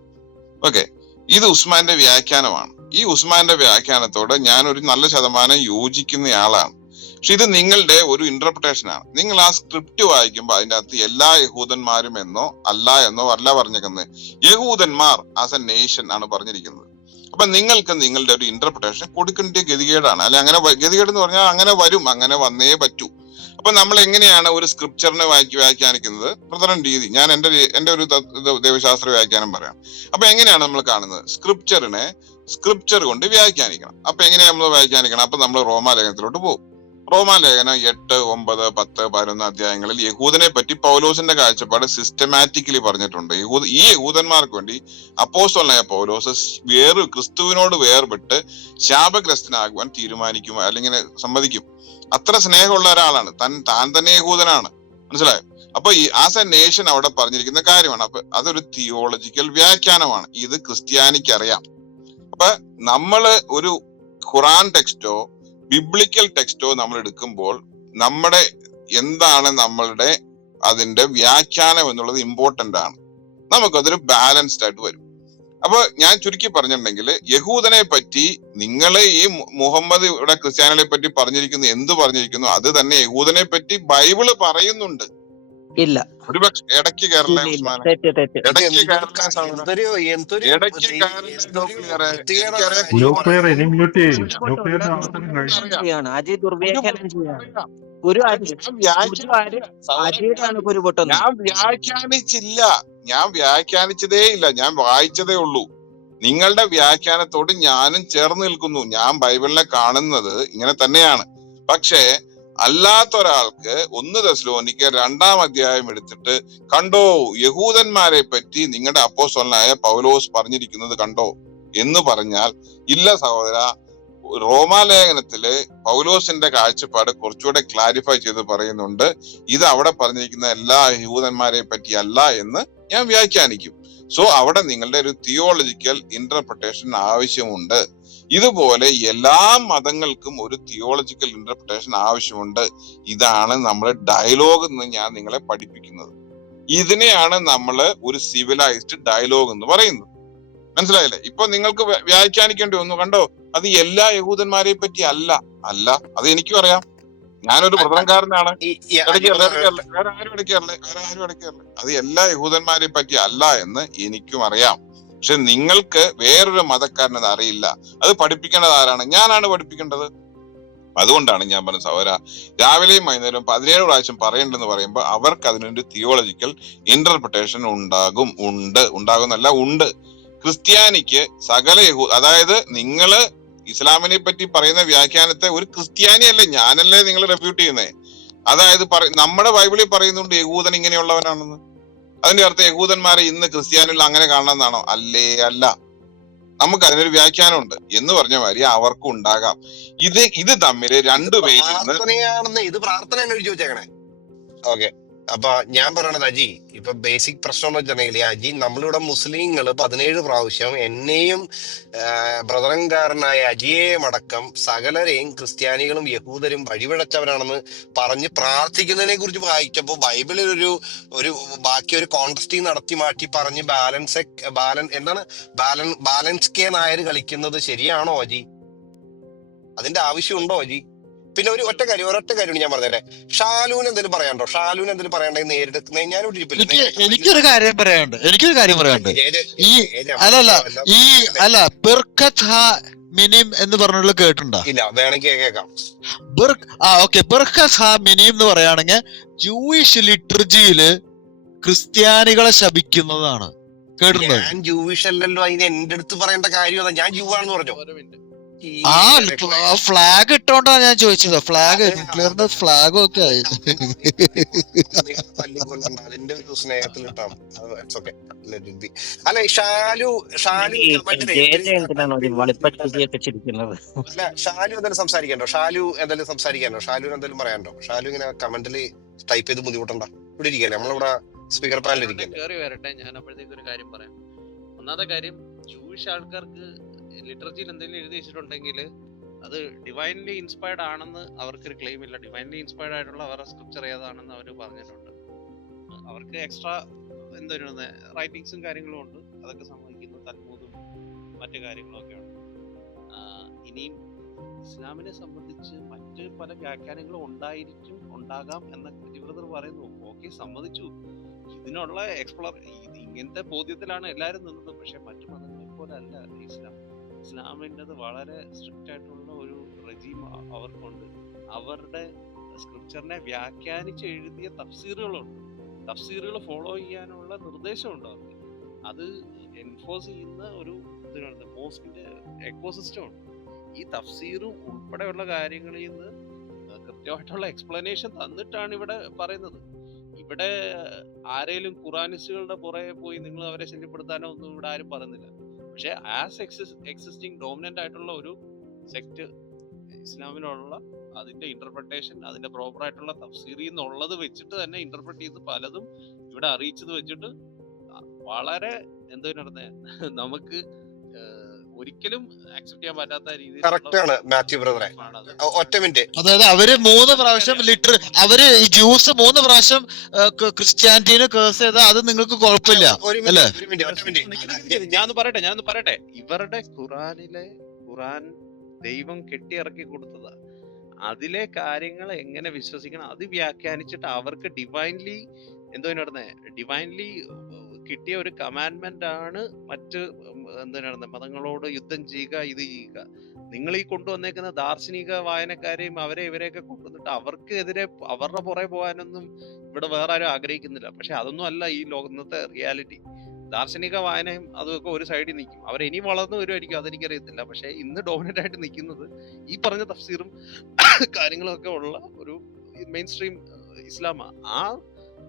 ഓക്കെ, ഇത് ഉസ്മാന്റെ വ്യാഖ്യാനമാണ്. ഈ ഉസ്മാന്റെ വ്യാഖ്യാനത്തോട് ഞാൻ ഒരു നല്ല ശതമാനം യോജിക്കുന്ന ആളാണ്. പക്ഷെ ഇത് നിങ്ങളുടെ ഒരു ഇന്റർപ്രിട്ടേഷൻ ആണ്. നിങ്ങൾ ആ സ്ക്രിപ്റ്റ് വായിക്കുമ്പോൾ അതിന്റെ അകത്ത് എല്ലാ യഹൂദന്മാരും എന്നോ അല്ല പറഞ്ഞേക്കുന്നത്. യഹൂദന്മാർ ആസ് എ നേഷൻ ആണ് പറഞ്ഞിരിക്കുന്നത്. അപ്പൊ നിങ്ങൾക്ക് നിങ്ങളുടെ ഒരു ഇന്റർപ്രിട്ടേഷൻ കൊടുക്കേണ്ട ഗതികേടാണ്. അല്ലെ, അങ്ങനെ ഗതികേട് എന്ന് പറഞ്ഞാൽ അങ്ങനെ വരും, അങ്ങനെ വന്നേ പറ്റൂ. അപ്പൊ നമ്മൾ എങ്ങനെയാണ് ഒരു സ്ക്രിപ്ചറിനെ വ്യാഖ്യാനിക്കുന്നത്? പ്രധാന രീതി ഞാൻ എന്റെ ഒരു ദൈവശാസ്ത്ര വ്യാഖ്യാനം പറയാം. അപ്പൊ എങ്ങനെയാണ് നമ്മൾ കാണുന്നത്? സ്ക്രിപ്ചറിനെ സ്ക്രിപ്ചർ കൊണ്ട് വ്യാഖ്യാനിക്കണം. അപ്പൊ എങ്ങനെയാ നമ്മൾ വ്യാഖ്യാനിക്കണം? അപ്പൊ നമ്മൾ റോമാലേഖനത്തിലോട്ട് പോകും. റോമാലേഖനം 8, 9, 10, 11 അധ്യായങ്ങളിൽ യഹൂദനെ പറ്റി പൗലോസിന്റെ കാഴ്ചപ്പാട് സിസ്റ്റമാറ്റിക്കലി പറഞ്ഞിട്ടുണ്ട്. ഈ യഹൂദന്മാർക്ക് വേണ്ടി അപ്പോസ്തലനായ പൗലോസ് ക്രിസ്തുവിനോട് വേർപെട്ട് ശാപഗ്രസ്തനാകുവാൻ തീരുമാനിക്കും, അല്ലെങ്കിൽ സമ്മതിക്കും. അത്ര സ്നേഹമുള്ള ഒരാളാണ്. താൻ തന്നെ യഹൂദനാണ്. മനസ്സിലായോ? അപ്പൊ ഈ ആസ് എ നേഷൻ അവിടെ പറഞ്ഞിരിക്കുന്ന കാര്യമാണ്. അപ്പൊ അതൊരു തിയോളജിക്കൽ വ്യാഖ്യാനമാണ്. ഇത് ക്രിസ്ത്യാനിക്ക് അറിയാം. അപ്പൊ നമ്മള് ഒരു ഖുറാൻ ടെക്സ്റ്റോ ബിബ്ലിക്കൽ ടെക്സ്റ്റോ നമ്മൾ എടുക്കുമ്പോൾ എന്താണ് നമ്മളുടെ അതിന്റെ വ്യാഖ്യാനം എന്നുള്ളത് ഇമ്പോർട്ടന്റ് ആണ്. നമുക്കതൊരു ബാലൻസ്ഡ് ആയിട്ട് വരും. അപ്പൊ ഞാൻ ചുരുക്കി പറഞ്ഞിട്ടുണ്ടെങ്കിൽ യഹൂദനെ പറ്റി നിങ്ങൾ ഈ മുഹമ്മദ് ഇവിടെ ക്രിസ്ത്യാനികളെ പറ്റി പറഞ്ഞിരിക്കുന്നു, എന്ത് പറഞ്ഞിരിക്കുന്നു അത് തന്നെ യഹൂദനെ പറ്റി ബൈബിള് പറയുന്നുണ്ട്. ഇല്ല, ഒരുപക്ഷെ ഇടയ്ക്ക് കയറലേ ഉസ്മാനെ, ഇടയ്ക്ക് ന്യൂക്ലിയർ ഇനി മ്യൂട്ട് ചെയ്യും. ന്യൂക്ലിയറിന്റെ അവസരം കഴിഞ്ഞു. ചെയ്യാണ് അജി, ദുർവ്യാഖ്യാനം ചെയ്യാണ്. അജിയുടെയാണ് കുരുപൊട്ടുന്നത്. ഞാൻ വ്യാഖ്യാനിച്ചതേ ഇല്ല, ഞാൻ വായിച്ചതേ ഉള്ളൂ. നിങ്ങളുടെ വ്യാഖ്യാനത്തോട് ഞാനും ചേർന്ന് നിൽക്കുന്നു. ഞാൻ ബൈബിളിനെ കാണുന്നത് ഇങ്ങനെ തന്നെയാണ്. പക്ഷേ അല്ലാത്ത ഒരാൾക്ക് 1 തെസ്സലോനിക്കർ 2-ാം അധ്യായം എടുത്തിട്ട് കണ്ടോ യഹൂദന്മാരെ പറ്റി നിങ്ങളുടെ അപ്പോസ്തലനായ പൗലോസ് പറഞ്ഞിരിക്കുന്നത് കണ്ടോ എന്ന് പറഞ്ഞാൽ, ഇല്ല സഹോദര, റോമാലേഖനത്തില് പൗലോസിന്റെ കാഴ്ചപ്പാട് കുറച്ചുകൂടെ ക്ലാരിഫൈ ചെയ്ത് പറയുന്നുണ്ട്. ഇത് അവിടെ പറഞ്ഞിരിക്കുന്ന എല്ലാ യഹൂദന്മാരെ പറ്റി അല്ല എന്ന് ഞാൻ വ്യാഖ്യാനിക്കും. സോ അവിടെ നിങ്ങളുടെ ഒരു തിയോളജിക്കൽ ഇന്റർപ്രിട്ടേഷൻ ആവശ്യമുണ്ട്. ഇതുപോലെ എല്ലാ മതങ്ങൾക്കും ഒരു തിയോളജിക്കൽ ഇന്റർപ്രിട്ടേഷൻ ആവശ്യമുണ്ട്. ഇതാണ് നമ്മൾ ഡയലോഗ് എന്ന് ഞാൻ നിങ്ങളെ പഠിപ്പിക്കുന്നത്. ഇതിനെയാണ് നമ്മൾ ഒരു സിവിലൈസ്ഡ് ഡയലോഗ് എന്ന് പറയുന്നത്. മനസ്സിലായില്ലേ? ഇപ്പൊ നിങ്ങൾക്ക് വ്യാഖ്യാനിക്കേണ്ടി വന്നു, കണ്ടോ അത് എല്ലാ യഹൂദന്മാരെ പറ്റി അല്ല. അത് എനിക്കും അറിയാം. ഞാനൊരു പ്രധാനക്കാരനാണ്. വേറെ ആരും ഇടയ്ക്കാറില്ലേ? അത് എല്ലാ യഹൂദന്മാരെ പറ്റി അല്ല എന്ന് എനിക്കും അറിയാം. പക്ഷെ നിങ്ങൾക്ക് വേറൊരു മതക്കാരനത് അറിയില്ല. അത് പഠിപ്പിക്കേണ്ടത് ആരാണ്? ഞാനാണ് പഠിപ്പിക്കേണ്ടത്. അതുകൊണ്ടാണ് ഞാൻ പറഞ്ഞ സഹോദര, രാവിലെയും വൈകുന്നേരം 17 പ്രാവശ്യം പറയണ്ടെന്ന് പറയുമ്പോൾ അവർക്ക് അതിനൊരു തിയോളജിക്കൽ ഇന്റർപ്രിട്ടേഷൻ ഉണ്ട്. ക്രിസ്ത്യാനിക്ക് സകല അതായത് നിങ്ങള് ഇസ്ലാമിനെ പറ്റി പറയുന്ന വ്യാഖ്യാനത്തെ ഒരു ക്രിസ്ത്യാനിയല്ലേ, ഞാനല്ലേ നിങ്ങൾ റെഫ്യൂട്ട് ചെയ്യുന്നേ. അതായത് നമ്മുടെ ബൈബിളിൽ പറയുന്നുണ്ട് യഹൂദൻ ഇങ്ങനെയുള്ളവനാണെന്ന്. അതിന്റെ അർത്ഥം യഹൂദന്മാരെ ഇന്ന് ക്രിസ്ത്യാനികൾ അങ്ങനെ കാണണമെന്നാണോ? അല്ല. നമുക്ക് അതിനൊരു വ്യാഖ്യാനമുണ്ട് എന്ന് പറഞ്ഞ മാതിരി അവർക്കും ഉണ്ടാകാം. ഇത് തമ്മില് രണ്ടുപേരും ഇത് പ്രാർത്ഥന ചോദിച്ചേക്കണേ. ഓക്കെ, അപ്പൊ ഞാൻ പറയണത് അജി, ഇപ്പൊ ബേസിക് പ്രശ്നം എന്ന് വെച്ചിട്ടുണ്ടെങ്കിൽ അജി, നമ്മളിവിടെ മുസ്ലിങ്ങൾ 17 പ്രാവശ്യം എന്നെയും ബ്രദറൻകാരനായ അജിയെയും അടക്കം സകലരെയും ക്രിസ്ത്യാനികളും യഹൂദരും വഴിപിഴച്ചവരാണെന്ന് പറഞ്ഞ് പ്രാർത്ഥിക്കുന്നതിനെ കുറിച്ച് വായിച്ചപ്പോ ബൈബിളിൽ ഒരു ബാക്കി ഒരു കോൺടസ്റ്റ് നടത്തി മാറ്റി പറഞ്ഞ് ബാലൻസ് കെ നായർ കളിക്കുന്നത് ശരിയാണോ അജി? അതിന്റെ ആവശ്യമുണ്ടോ അജി? പിന്നെ ഒരൊറ്റ കാര്യം ഞാൻ പറഞ്ഞേ, ഷാലൂന് എന്തെങ്കിലും പറയാനുണ്ടോ? ഷാലൂന് എന്തെങ്കിലും പറയാണ്ടെങ്കിൽ നേരിട്ട് ഞാനിവിടെ ഇരിപ്പില്ല, എനിക്കൊരു കാര്യം പറയാനുണ്ട്. ബിർഖത്ത് ഹാ മിനിം എന്ന് പറഞ്ഞുള്ള കേട്ടിട്ടുണ്ടോ? ഇല്ല, വേണമെങ്കിൽ കേൾക്കാം. ബിർഖത്ത് ഹാ മിനിം എന്ന് പറയുകയാണെങ്കിൽ ജൂയിഷ് ലിറ്റർജിയില് ക്രിസ്ത്യാനികളെ ശപിക്കുന്നതാണ്. കേട്ടിട്ടുണ്ടോ? ഞാൻ ജൂയിഷ് അല്ലല്ലോ, അതിന് എന്റെ അടുത്ത് പറയേണ്ട കാര്യം അതാ. ഞാൻ ജൂ ആണെന്ന് പറഞ്ഞു. ഫ്ലാഗ് ഇട്ടോണ്ടാ ഞാൻ ചോദിച്ചത്. ഫ്ലാഗ് ന്യൂക്ലിയറിന്റെ ഫ്ലാഗും ഒക്കെ ആയി. അതിന്റെ ഒരു സ്നേഹത്തിൽ ഇട്ടാണ്. അല്ല, ഷാലു എന്തെങ്കിലും സംസാരിക്കണ്ടോ? ഷാലുവിന് എന്തെങ്കിലും പറയാനുണ്ടോ? ഷാലു ഇങ്ങനെ കമന്റിൽ ടൈപ്പ് ചെയ്ത് ബുദ്ധിമുട്ടുണ്ടോ? ഇവിടെ ഇരിക്കല്ലേ, നമ്മളിവിടെ സ്പീക്കർ പാനൽ ഇരിക്കല്ലേ. കയറി വരട്ടെ, ഞാൻ അപ്പോഴത്തേക്ക് ഒരു കാര്യം പറയാം. ഒന്നാമത്തെ കാര്യം, ജൂയിഷ് ആൾക്കാർക്ക് ലിറ്ററേച്ചറിൽ എന്തെങ്കിലും എഴുതി വെച്ചിട്ടുണ്ടെങ്കിൽ അത് ഡിവൈൻലി ഇൻസ്പയർഡ് ആണെന്ന് അവർക്കൊരു ക്ലെയിം ഇല്ല. ഡിവൈൻലി ഇൻസ്പയർഡ് ആയിട്ടുള്ള അവരുടെ സ്ക്രിപ്ചർ ഏതാണെന്ന് അവർ പറഞ്ഞിട്ടുണ്ട്. അവർക്ക് എക്സ്ട്രാ റൈറ്റിങ്സും കാര്യങ്ങളും ഉണ്ട്, അതൊക്കെ സമ്മതിക്കുന്നു. തൽമൂദും മറ്റു കാര്യങ്ങളും ഒക്കെ ഉണ്ട്. ഇനിയും ഇസ്ലാമിനെ സംബന്ധിച്ച് മറ്റ് പല വ്യാഖ്യാനങ്ങളും ഉണ്ടാകാം എന്നൊക്കെ ജിബ്രദർ പറയുന്നു. ഓക്കെ, സമ്മതിച്ചു. ഇതിനുള്ള ഇങ്ങനത്തെ ബോധ്യത്തിലാണ് എല്ലാവരും നിന്നത്. പക്ഷെ മറ്റു മതങ്ങളെ പോലെ അല്ല ഇസ്ലാമിൻ്റെത് വളരെ സ്ട്രിക്റ്റ് ആയിട്ടുള്ള ഒരു റെജീം അവർക്കുണ്ട്. അവരുടെ സ്ക്രിപ്ചറിനെ വ്യാഖ്യാനിച്ച് എഴുതിയ തഫ്സീറുകളുണ്ട്. തഫ്സീറുകൾ ഫോളോ ചെയ്യാനുള്ള നിർദ്ദേശമുണ്ട് അവർക്ക്. അത് എൻഫോഴ്സ് ചെയ്യുന്ന ഒരു മോസ്കിന്റെ എക്കോസിസ്റ്റം ഉണ്ട്. ഈ തഫ്സീറും ഉൾപ്പെടെയുള്ള കാര്യങ്ങളിൽ നിന്ന് കൃത്യമായിട്ടുള്ള എക്സ്പ്ലനേഷൻ തന്നിട്ടാണ് ഇവിടെ പറയുന്നത്. ഇവിടെ ആരെങ്കിലും ഖുറാനിസ്റ്റുകളുടെ പുറകെ പോയി നിങ്ങൾ അവരെ ശല്യപ്പെടുത്താനോ ഒന്നും ഇവിടെ ആരും പറയുന്നില്ല. പക്ഷെ എക്സിസ്റ്റിംഗ് ഡോമിനന്റ് ആയിട്ടുള്ള ഒരു സെക്ട് ഇസ്ലാമിലുള്ള അതിന്റെ ഇന്റർപ്രിട്ടേഷൻ, അതിന്റെ പ്രോപ്പർ ആയിട്ടുള്ള തഫ്സീറിൽ നിന്നുള്ളത് വെച്ചിട്ട് തന്നെ ഇന്റർപ്രറ്റ് ചെയ്ത് പലതും ഇവിടെ അറിയിച്ചത് വെച്ചിട്ട് വളരെ നമുക്ക് ഒരിക്കലും അക്സെപ്റ്റ് ചെയ്യാൻ പറ്റാത്ത രീതിയിൽ. അതായത് അവര് 3 പ്രാവശ്യം അവര് ഈ ജ്യൂസ് 3 പ്രാവശ്യം ക്രിസ്ത്യാനിറ്റിനെ കേസ് ചെയ്താൽ അത് നിങ്ങൾക്ക് കുഴപ്പമില്ല അല്ലേ? ഞാനൊന്ന് പറയട്ടെ. ഇവരുടെ ഖുറാൻ ദൈവം കെട്ടിയിറക്കി കൊടുത്തതാ. അതിലെ കാര്യങ്ങൾ എങ്ങനെ വിശ്വസിക്കണം അത് വ്യാഖ്യാനിച്ചിട്ട് അവർക്ക് ഡിവൈൻലി കിട്ടിയ ഒരു കമാൻഡ്മെന്റ് ആണ് മറ്റ് മതങ്ങളോട് യുദ്ധം ചെയ്യുക, ഇത് ചെയ്യുക. നിങ്ങൾ ഈ കൊണ്ടുവന്നേക്കുന്ന ദാർശനിക വായനക്കാരെയും ഇവരെയൊക്കെ കൊണ്ടുവന്നിട്ട് അവർക്കെതിരെ അവരുടെ പുറകെ പോകാനൊന്നും ഇവിടെ വേറെ ആരും ആഗ്രഹിക്കുന്നില്ല. പക്ഷെ അതൊന്നും അല്ല ഈ ഇന്നത്തെ റിയാലിറ്റി. ദാർശനിക വായനയും അതൊക്കെ ഒരു സൈഡിൽ നിൽക്കും. അവരിനി വളർന്നു വരുമായിരിക്കും, അതെനിക്കറിയത്തില്ല. പക്ഷെ ഇന്ന് ഡോമിനന്റ് ആയിട്ട് നിൽക്കുന്നത് ഈ പറഞ്ഞ തഫ്സീറും കാര്യങ്ങളും ഒക്കെ ഉള്ള ഒരു മെയിൻ സ്ട്രീം ഇസ്ലാമാ. ആ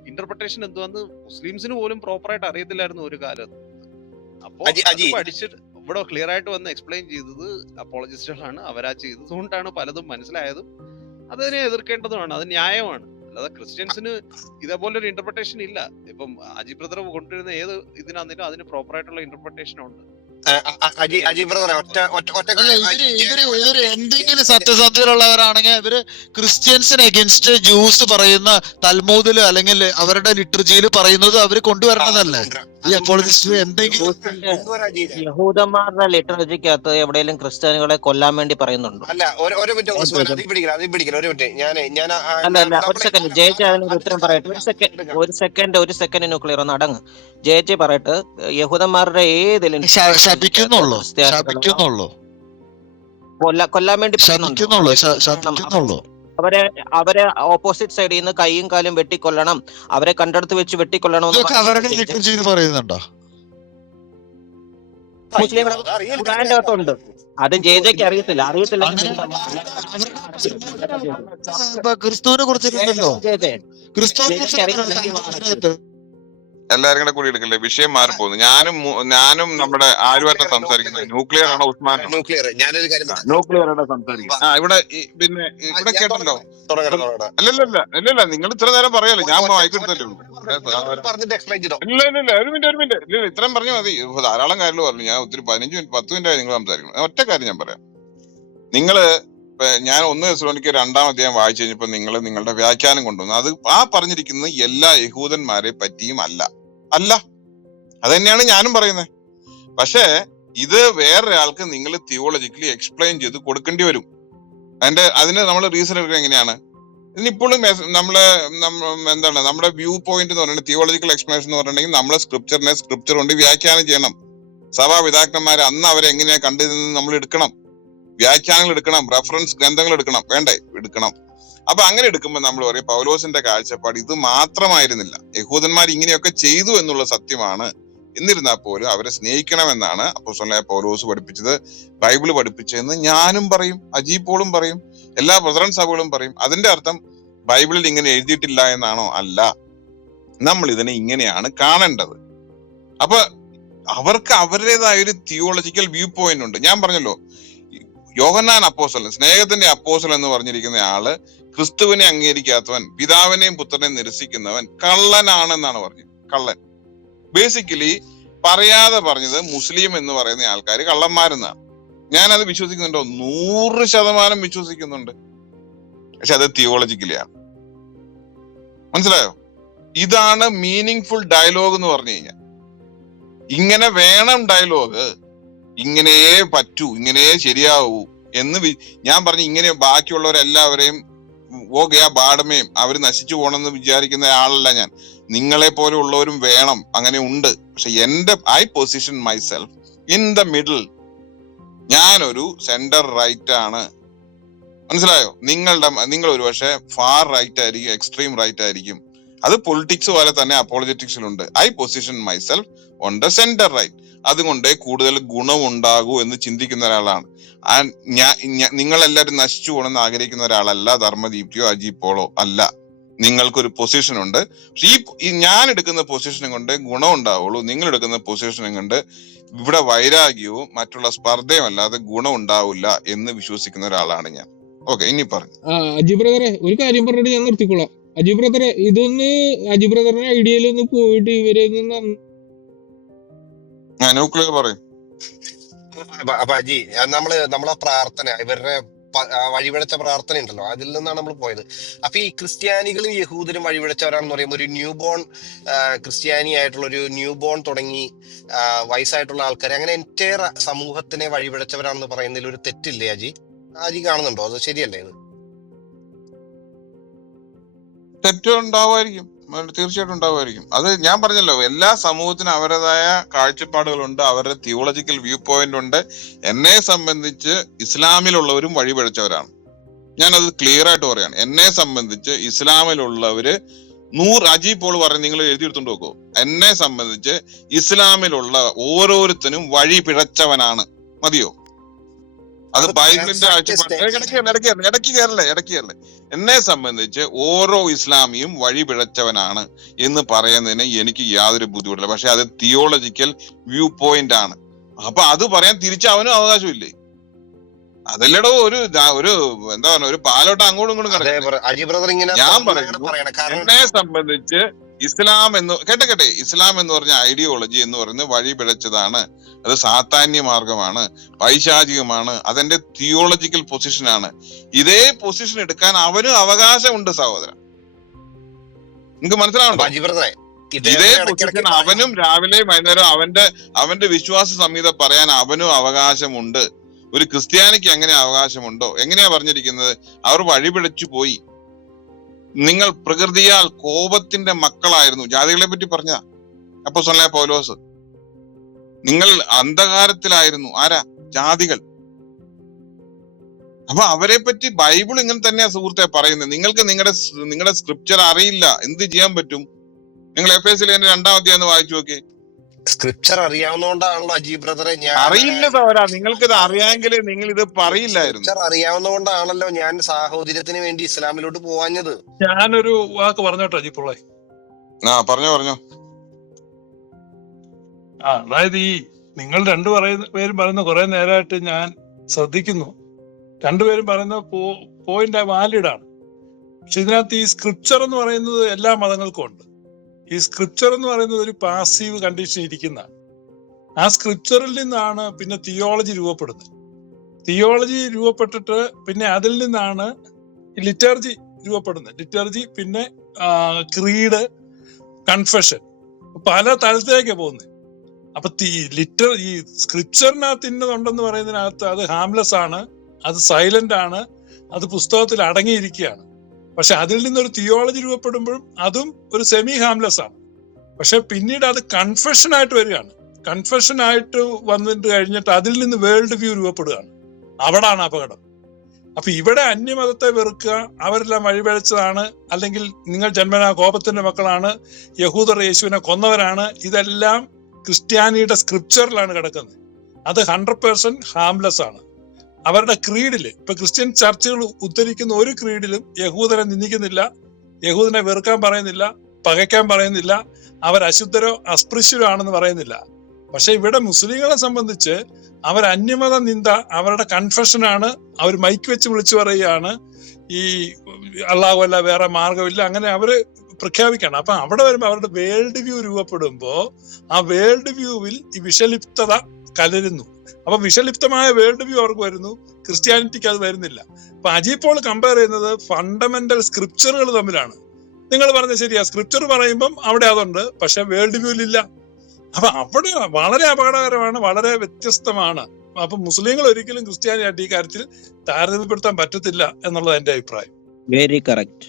ഇന്റർപ്രിട്ടേഷൻ എന്തുവന്ന് മുസ്ലിംസിന് പോലും പ്രോപ്പറായിട്ട് അറിയത്തില്ലായിരുന്നു ഒരു കാലത്ത്. അപ്പൊ പഠിച്ചിട്ട് ഇവിടെ ക്ലിയർ ആയിട്ട് വന്ന് എക്സ്പ്ലെയിൻ ചെയ്തത് അപ്പോളജിസ്റ്റുകളാണ്. അവരാ ചെയ്തത് കൊണ്ടാണ് പലതും മനസ്സിലായതും അതിനെ എതിർക്കേണ്ടതുമാണ്. അത് ന്യായമാണ്. അല്ലാതെ ക്രിസ്ത്യൻസിന് ഇതേപോലെ ഒരു ഇന്റർപ്രിട്ടേഷൻ ഇല്ല. ഇപ്പം അജി ബ്രദർ കൊണ്ടുവരുന്ന ഏത് ഇതിനാണെങ്കിലും അതിന് പ്രോപ്പർ ആയിട്ടുള്ള ഇന്റർപ്രിട്ടേഷൻ ഉണ്ട്. ഇവര് എന്തെങ്കിലും സത്യസന്ധതയുള്ളവരാണെങ്കിൽ ഇവര് ക്രിസ്ത്യൻസിന് എഗൻസ്റ്റ് ജ്യൂസ് പറയുന്ന തൽമൂദില് അല്ലെങ്കിൽ അവരുടെ ലിറ്റർജിയിൽ പറയുന്നത് അവര് കൊണ്ടുവരണതല്ലേ? ഈ അപ്പോളജിസ്റ്റ് എന്തെങ്കിലും യഹൂദന്മാരുടെ ലിറ്ററേച്ചറിക്കകത്ത് എവിടെയെങ്കിലും ക്രിസ്ത്യാനികളെ കൊല്ലാൻ വേണ്ടി പറയുന്നുണ്ടോ? അല്ല, ഒരു മിനിറ്റ് അല്ല, ഒരു സെക്കൻഡ് ജയിച്ച് അതിനൊരു ഉത്തരം പറയട്ടെ. ഒരു സെക്കൻഡ് ന്യൂക്ലിയർ ഒന്ന് അടങ്ങ്. ജയിച്ച് പറയട്ടെ, യഹൂദന്മാരുടെ ഏതിലും ശപിക്കുന്നുള്ളൂ കൊല്ലാൻ വേണ്ടി ശപിക്കുന്നുള്ളൂ. അവരെ ഓപ്പോസിറ്റ് സൈഡിൽ നിന്ന് കൈയും കാലും വെട്ടിക്കൊല്ലണം, അവരെ കണ്ടെടുത്ത് വെച്ച് വെട്ടിക്കൊല്ലണം പറയുന്നുണ്ടോ? ഖുർആന്റെ അകത്തുണ്ട്. അത് ജെജെക്ക് അറിയത്തില്ല. ക്രിസ്തുവിനെ കുറിച്ചിട്ടുണ്ടല്ലോ. എല്ലാരും കൂടെ കൂടി എടുക്കല്ലേ, വിഷയം മാറിപ്പോകുന്നു. ഞാനും നമ്മുടെ ആരുമായിട്ട് സംസാരിക്കുന്നത് ന്യൂക്ലിയർ ആണോ ഉസ്മാൻ? ന്യൂക്ലിയർ. ഞാനൊരു കാര്യം ന്യൂക്ലിയറാണ് സംസാരിക്കുന്നത്. ഇവിടെ പിന്നെ ഇവിടെ കേട്ടല്ലോ. അല്ലല്ല, നിങ്ങൾ ഇത്ര നേരം പറയാലോ, ഞാൻ വായിക്കെടുത്തല്ലോ. ഇല്ല, ഒരു മിനിറ്റ് ഇല്ല, ഇത്രയും പറഞ്ഞാൽ മതി. ധാരാളം കാര്യങ്ങൾ പറഞ്ഞു. ഞാൻ ഒത്തിരി 15 മിനിറ്റ് 10 മിനിറ്റ് ആയി നിങ്ങൾ സംസാരിക്കണം. ഒറ്റ കാര്യം ഞാൻ പറയാം. ഞാൻ 1 തെസ്സലോനിക്കർ 2-ാം അധ്യായം വായിച്ചു കഴിഞ്ഞപ്പോ നിങ്ങളുടെ വ്യാഖ്യാനം കൊണ്ടുവന്നു. അത് ആ പറഞ്ഞിരിക്കുന്നത് എല്ലാ യഹൂദന്മാരെ പറ്റിയും അല്ല. അത് തന്നെയാണ് ഞാനും പറയുന്നത്. പക്ഷേ ഇത് വേറൊരാൾക്ക് നിങ്ങൾ തിയോളജിക്കലി എക്സ്പ്ലെയിൻ ചെയ്ത് കൊടുക്കേണ്ടി വരും. അതിന് നമ്മൾ റീസൺ എടുക്കുക എങ്ങനെയാണ്? ഇതിനിപ്പോഴും എന്താണ് നമ്മുടെ വ്യൂ പോയിന്റ് എന്ന് പറയുന്നത്, തിയോളജിക്കൽ എക്സ്പ്ലനേഷൻ എന്ന് പറഞ്ഞിട്ടുണ്ടെങ്കിൽ നമ്മളെ സ്ക്രിപ്ചർ കൊണ്ട് വ്യാഖ്യാനം ചെയ്യണം. സഭാപിതാക്കന്മാർ അന്ന് അവരെ എങ്ങനെയാ കണ്ടിരുന്നത് നമ്മൾ എടുക്കണം, വ്യാഖ്യാനങ്ങൾ എടുക്കണം, റെഫറൻസ് ഗ്രന്ഥങ്ങൾ എടുക്കണം. അപ്പൊ അങ്ങനെ എടുക്കുമ്പോൾ നമ്മൾ പറയും പൗലോസിന്റെ കാഴ്ചപ്പാട് ഇത് മാത്രമായിരുന്നില്ല, യഹൂദന്മാർ ഇങ്ങനെയൊക്കെ ചെയ്തു എന്നുള്ള സത്യമാണ്. എന്നിരുന്നാൽ പോലും അവരെ സ്നേഹിക്കണമെന്നാണ് അപ്പോസ്തലനായ പൗലോസ് പഠിപ്പിച്ചത്, ബൈബിള് പഠിപ്പിച്ചതെന്ന് ഞാനും പറയും, അജീബ് പോളും പറയും, എല്ലാ ബ്രദറൻ സഭകളും പറയും. അതിന്റെ അർത്ഥം ബൈബിളിൽ ഇങ്ങനെ എഴുതിയിട്ടില്ല എന്നാണോ? അല്ല, നമ്മൾ ഇതിനെ ഇങ്ങനെയാണ് കാണേണ്ടത്. അപ്പൊ അവർക്ക് അവരുടേതായ ഒരു തിയോളജിക്കൽ വ്യൂ പോയിന്റ് ഉണ്ട്. ഞാൻ പറഞ്ഞല്ലോ, യോഹന്നാൻ അപ്പോസ്തലൻ, സ്നേഹത്തിന്റെ അപ്പോസ്തലൻ എന്ന് പറഞ്ഞിരിക്കുന്ന ആള് ക്രിസ്തുവിനെ അംഗീകരിക്കാത്തവൻ, പിതാവിനെയും പുത്രനെയും നിരസിക്കുന്നവൻ കള്ളനാണെന്നാണ് പറഞ്ഞത്. കള്ളൻ ബേസിക്കലി പറയാതെ പറഞ്ഞത് മുസ്ലിം എന്ന് പറയുന്ന ആൾക്കാർ കള്ളന്മാരെന്നാണ്. ഞാനത് വിശ്വസിക്കുന്നുണ്ടോ? 100% വിശ്വസിക്കുന്നുണ്ട്. പക്ഷെ അത് തിയോളജിക്കലിയാണ്. മനസ്സിലായോ? ഇതാണ് മീനിങ് ഫുൾ ഡയലോഗ് എന്ന് പറഞ്ഞു കഴിഞ്ഞാൽ. ഇങ്ങനെ വേണം ഡയലോഗ്, ഇങ്ങനെയേ പറ്റൂ, ഇങ്ങനെയേ ശരിയാവൂ എന്ന് ഞാൻ പറഞ്ഞു. ഇങ്ങനെ ബാക്കിയുള്ളവരെല്ലാവരെയും ഓകയാ ബാടമേയും അവര് നശിച്ചു പോകണമെന്ന് വിചാരിക്കുന്ന ആളല്ല ഞാൻ. നിങ്ങളെ പോലെ ഉള്ളവരും വേണം, അങ്ങനെ ഉണ്ട്. പക്ഷെ I position myself in the middle. ഞാനൊരു സെന്റർ റൈറ്റ് ആണ്. മനസ്സിലായോ? നിങ്ങൾ ഒരു പക്ഷെ ഫാർ റൈറ്റ് ആയിരിക്കും, എക്സ്ട്രീം റൈറ്റ് ആയിരിക്കും. അത് പൊളിറ്റിക്സ് പോലെ തന്നെ അപ്പോളജറ്റിക്സിലുണ്ട്. I position myself on the centre right. അതുകൊണ്ട് കൂടുതൽ ഗുണമുണ്ടാകൂ എന്ന് ചിന്തിക്കുന്ന ഒരാളാണ്. നിങ്ങളെല്ലാവരും നശിച്ചു പോകണമെന്ന് ആഗ്രഹിക്കുന്ന ഒരാളല്ല ധർമ്മദീപ്തിയോ അജീബ് പോളോ അല്ല. നിങ്ങൾക്കൊരു പൊസിഷൻ ഉണ്ട്. പക്ഷെ ഈ ഞാൻ എടുക്കുന്ന പൊസിഷനും കൊണ്ട് ഗുണം ഉണ്ടാവുള്ളൂ. നിങ്ങൾ എടുക്കുന്ന പൊസിഷനും കൊണ്ട് ഇവിടെ വൈരാഗ്യവും മറ്റുള്ള സ്പർദ്ധയും അല്ലാതെ ഗുണം ഉണ്ടാവില്ല എന്ന് വിശ്വസിക്കുന്ന ഒരാളാണ് ഞാൻ. ഓക്കെ, ഇനി പറഞ്ഞു. അജി ബ്രദറെ ഒരു കാര്യം പറഞ്ഞിട്ട് ഞാൻ നിർത്തിക്കോളാം. അജി ബ്രദറെ അജി ബ്രദറിന്റെ ഐഡിയയിലൊന്ന് പോയിട്ട് ഇവരെ ന്യൂക്ലിയർ പറയും. അപ്പൊ അജി, നമ്മളെ പ്രാർത്ഥന, ഇവരുടെ വഴിപിഴച്ച പ്രാർത്ഥന ഉണ്ടല്ലോ, അതിൽ നിന്നാണ് നമ്മൾ പോയത്. അപ്പൊ ഈ ക്രിസ്ത്യാനികളും യഹൂദരും വഴിപിഴച്ചവരാണെന്ന് പറയുമ്പോൾ ഒരു ന്യൂ ബോൺ ക്രിസ്ത്യാനി ആയിട്ടുള്ള ഒരു ന്യൂ ബോൺ തുടങ്ങി വയസ്സായിട്ടുള്ള ആൾക്കാർ, അങ്ങനെ എൻറ്റയർ സമൂഹത്തിനെ വഴിപിഴച്ചവരാണെന്ന് പറയുന്നതിൽ ഒരു തെറ്റില്ലേ അജി കാണുന്നുണ്ടോ? അത് ശരിയല്ലേ? ഇത് തെറ്റുണ്ടാവുമായിരിക്കും, തീർച്ചയായിട്ടും ഉണ്ടാവുമായിരിക്കും. അത് ഞാൻ പറഞ്ഞല്ലോ, എല്ലാ സമൂഹത്തിനും അവരുടേതായ കാഴ്ചപ്പാടുകളുണ്ട്, അവരുടെ തിയോളജിക്കൽ വ്യൂ പോയിന്റ് ഉണ്ട്. എന്നെ സംബന്ധിച്ച് ഇസ്ലാമിലുള്ളവരും വഴിപിഴച്ചവരാണ്. ഞാനത് ക്ലിയർ ആയിട്ട് പറയാണ്. എന്നെ സംബന്ധിച്ച് ഇസ്ലാമിലുള്ളവര് അജീബ് പോൾ പറഞ്ഞു, നിങ്ങൾ എഴുതിയെടുത്തോണ്ട് നോക്കൂ. എന്നെ സംബന്ധിച്ച് ഇസ്ലാമിലുള്ള ഓരോരുത്തരും വഴി പിഴച്ചവനാണ്. മതിയോ? അത് ബൈബിളിന്റെ കാഴ്ചപ്പാട്. ഇടയ്ക്ക് കയറല്ലേ. എന്നെ സംബന്ധിച്ച് ഓരോ ഇസ്ലാമിയും വഴി പിഴച്ചവനാണ് എന്ന് പറയുന്നതിന് എനിക്ക് യാതൊരു ബുദ്ധിമുട്ടില്ല. പക്ഷെ അത് തിയോളജിക്കൽ വ്യൂ പോയിന്റ് ആണ്. അപ്പൊ അത് പറയാൻ തിരിച്ച് അവനും അവകാശമില്ലേ? അതല്ലടോ ഒരു എന്താ പറയുക, ഒരു പാലോട്ട് അങ്ങോട്ടും ഇങ്ങോട്ടും കിടക്കുന്നത്. ഞാൻ പറയുന്നു, എന്നെ സംബന്ധിച്ച് ഇസ്ലാം എന്ന് കേട്ടെ ഇസ്ലാം എന്ന് പറഞ്ഞ ഐഡിയോളജി എന്ന് പറയുന്നത് വഴി പിഴച്ചതാണ്. അത് സാത്താന്യ മാർഗമാണ്, പൈശാചികമാണ്. അതെന്റെ തിയോളജിക്കൽ പൊസിഷനാണ്. ഇതേ പൊസിഷൻ എടുക്കാൻ അവനും അവകാശമുണ്ട് സഹോദരൻ. നിങ്ങക്ക് മനസ്സിലാവണ്ടോ? ഇതേ പൊസിഷൻ അവനും രാവിലെ വൈകുന്നേരം അവന്റെ വിശ്വാസ സംഹിത പറയാൻ അവനും അവകാശമുണ്ട്. ഒരു ക്രിസ്ത്യാനിക്ക് അങ്ങനെ അവകാശമുണ്ടോ? എങ്ങനെയാ പറഞ്ഞിരിക്കുന്നത്? അവർ വഴിപിഴച്ചു പോയി. നിങ്ങൾ പ്രകൃതിയാൽ കോപത്തിന്റെ മക്കളായിരുന്നു. ജാതികളെ പറ്റി പറഞ്ഞ അപ്പോസ്തലനായ പൗലോസ്. നിങ്ങൾ അന്ധകാരത്തിലായിരുന്നു. ആരാ? ജാതികൾ. അപ്പൊ അവരെ പറ്റി ബൈബിൾ ഇങ്ങനെ തന്നെയാ സുഹൃത്തെ പറയുന്നത്. നിങ്ങൾക്ക് നിങ്ങളുടെ സ്ക്രിപ്ചർ അറിയില്ല, എന്ത് ചെയ്യാൻ പറ്റും? നിങ്ങൾ എഫേസ്യർ 2-ാം അധ്യായം വായിച്ചു നോക്കി. സ്ക്രിപ്ചർ അറിയാവുന്നതുകൊണ്ടാണല്ലോ അജി ബ്രദറെ അറിയില്ല സഹോദരാ, നിങ്ങൾക്കിത് അറിയാമെങ്കിൽ നിങ്ങൾ ഇത് പറയില്ലായിരുന്നു. സ്ക്രിപ്ചർ അറിയാവുന്നതുകൊണ്ടാണല്ലോ ഞാൻ സാഹോദര്യത്തിന് വേണ്ടി ഇസ്ലാമിലോട്ട് പോവാഞ്ഞത്. ഞാനൊരു വാക്ക് പറഞ്ഞോട്ടെ അജി പിള്ളേ. പറഞ്ഞോ. അതായത് ഈ നിങ്ങൾ പേരും പറയുന്ന കുറെ നേരമായിട്ട് ഞാൻ ശ്രദ്ധിക്കുന്നു. രണ്ടുപേരും പറയുന്ന പോയിന്റ് വാലിഡ് ആണ്. പക്ഷെ ഇതിനകത്ത് ഈ സ്ക്രിപ്ചർ എന്ന് പറയുന്നത് എല്ലാ മതങ്ങൾക്കും ഉണ്ട്. ഈ സ്ക്രിപ്ചർ എന്ന് പറയുന്നത് ഒരു പാസീവ് കണ്ടീഷൻ ഇരിക്കുന്ന, ആ സ്ക്രിപ്ചറിൽ നിന്നാണ് പിന്നെ തിയോളജി രൂപപ്പെടുന്നത്. തിയോളജി രൂപപ്പെട്ടിട്ട് പിന്നെ അതിൽ നിന്നാണ് ലിറ്റർജി രൂപപ്പെടുന്നത്. ലിറ്റർജി, പിന്നെ ക്രീഡ്, കൺഫെഷൻ, പല തലത്തിലേക്കാണ് പോകുന്നത്. അപ്പൊ ഈ സ്ക്രിപ്ചറിനകത്ത് ഇന്നതുണ്ടെന്ന് പറയുന്നതിനകത്ത് അത് ഹാംലെസ് ആണ്, അത് സൈലന്റ് ആണ്, അത് പുസ്തകത്തിൽ അടങ്ങിയിരിക്കുകയാണ്. പക്ഷെ അതിൽ നിന്നൊരു തിയോളജി രൂപപ്പെടുമ്പോഴും അതും ഒരു സെമി ഹാംലെസ് ആണ്. പക്ഷെ പിന്നീട് അത് കൺഫെഷനായിട്ട് വരികയാണ്. കൺഫെഷനായിട്ട് വന്നിട്ട് കഴിഞ്ഞിട്ട് അതിൽ നിന്ന് വേൾഡ് വ്യൂ രൂപപ്പെടുകയാണ്. അവിടാണ് അപകടം. അപ്പൊ ഇവിടെ അന്യമതത്തെ വെറുക്കുക, അവരെല്ലാം വഴിപഴച്ചതാണ്, അല്ലെങ്കിൽ നിങ്ങൾ ജന്മനാ കോപത്തിന്റെ മക്കളാണ്, യഹൂദർ യേശുവിനെ കൊന്നവരാണ്, ഇതെല്ലാം ക്രിസ്ത്യാനിയുടെ സ്ക്രിപ്ചറിലാണ് കിടക്കുന്നത്. അത് 100% ഹാംലെസ് ആണ്. അവരുടെ ക്രീഡില്, ഇപ്പൊ ക്രിസ്ത്യൻ ചർച്ചുകൾ ഉദ്ധരിക്കുന്ന ഒരു ക്രീഡിലും യഹൂദനെ നിന്ദിക്കുന്നില്ല, യഹൂദനെ വെറുക്കാൻ പറയുന്നില്ല, പകയ്ക്കാൻ പറയുന്നില്ല, അവർ അശുദ്ധരോ അസ്പൃശ്യരോ ആണെന്ന് പറയുന്നില്ല. പക്ഷെ ഇവിടെ മുസ്ലിങ്ങളെ സംബന്ധിച്ച് അവർ അന്യമത നിന്ദ അവരുടെ കൺഫെഷനാണ്. അവർ മൈക്ക് വെച്ച് വിളിച്ചു പറയുകയാണ്, ഈ അള്ളാഹു അല്ല, വേറെ മാർഗമില്ല, അങ്ങനെ അവര് പ്രഖ്യാപിക്കണം. അപ്പൊ അവിടെ വരുമ്പോ അവരുടെ വേൾഡ് വ്യൂ രൂപപ്പെടുമ്പോ ആ വേൾഡ് വ്യൂവിൽ ഈ വിഷലിപ്തത കലരുന്നു. അപ്പൊ വിഷലിപ്തമായ വേൾഡ് വ്യൂ അവർക്ക് വരുന്നു, ക്രിസ്ത്യാനിറ്റിക്ക് അത് വരുന്നില്ല. അപ്പൊ അജി പോൾ കമ്പയർ ചെയ്യുന്നത് ഫണ്ടമെന്റൽ സ്ക്രിപ്ചറുകൾ തമ്മിലാണ്. നിങ്ങൾ പറഞ്ഞത് ശരിയാ, സ്ക്രിപ്ചർ പറയുമ്പം അവിടെ അതുണ്ട്, പക്ഷെ വേൾഡ് വ്യൂവിലില്ല. അപ്പൊ അവിടെ വളരെ അപകടകരമാണ്, വളരെ വ്യത്യസ്തമാണ്. അപ്പൊ മുസ്ലിങ്ങൾ ഒരിക്കലും ക്രിസ്ത്യാനിയായിട്ട് ഈ കാര്യത്തിൽ താരതമ്യപ്പെടുത്താൻ പറ്റത്തില്ല എന്നുള്ളത് എന്റെ അഭിപ്രായം. Very correct.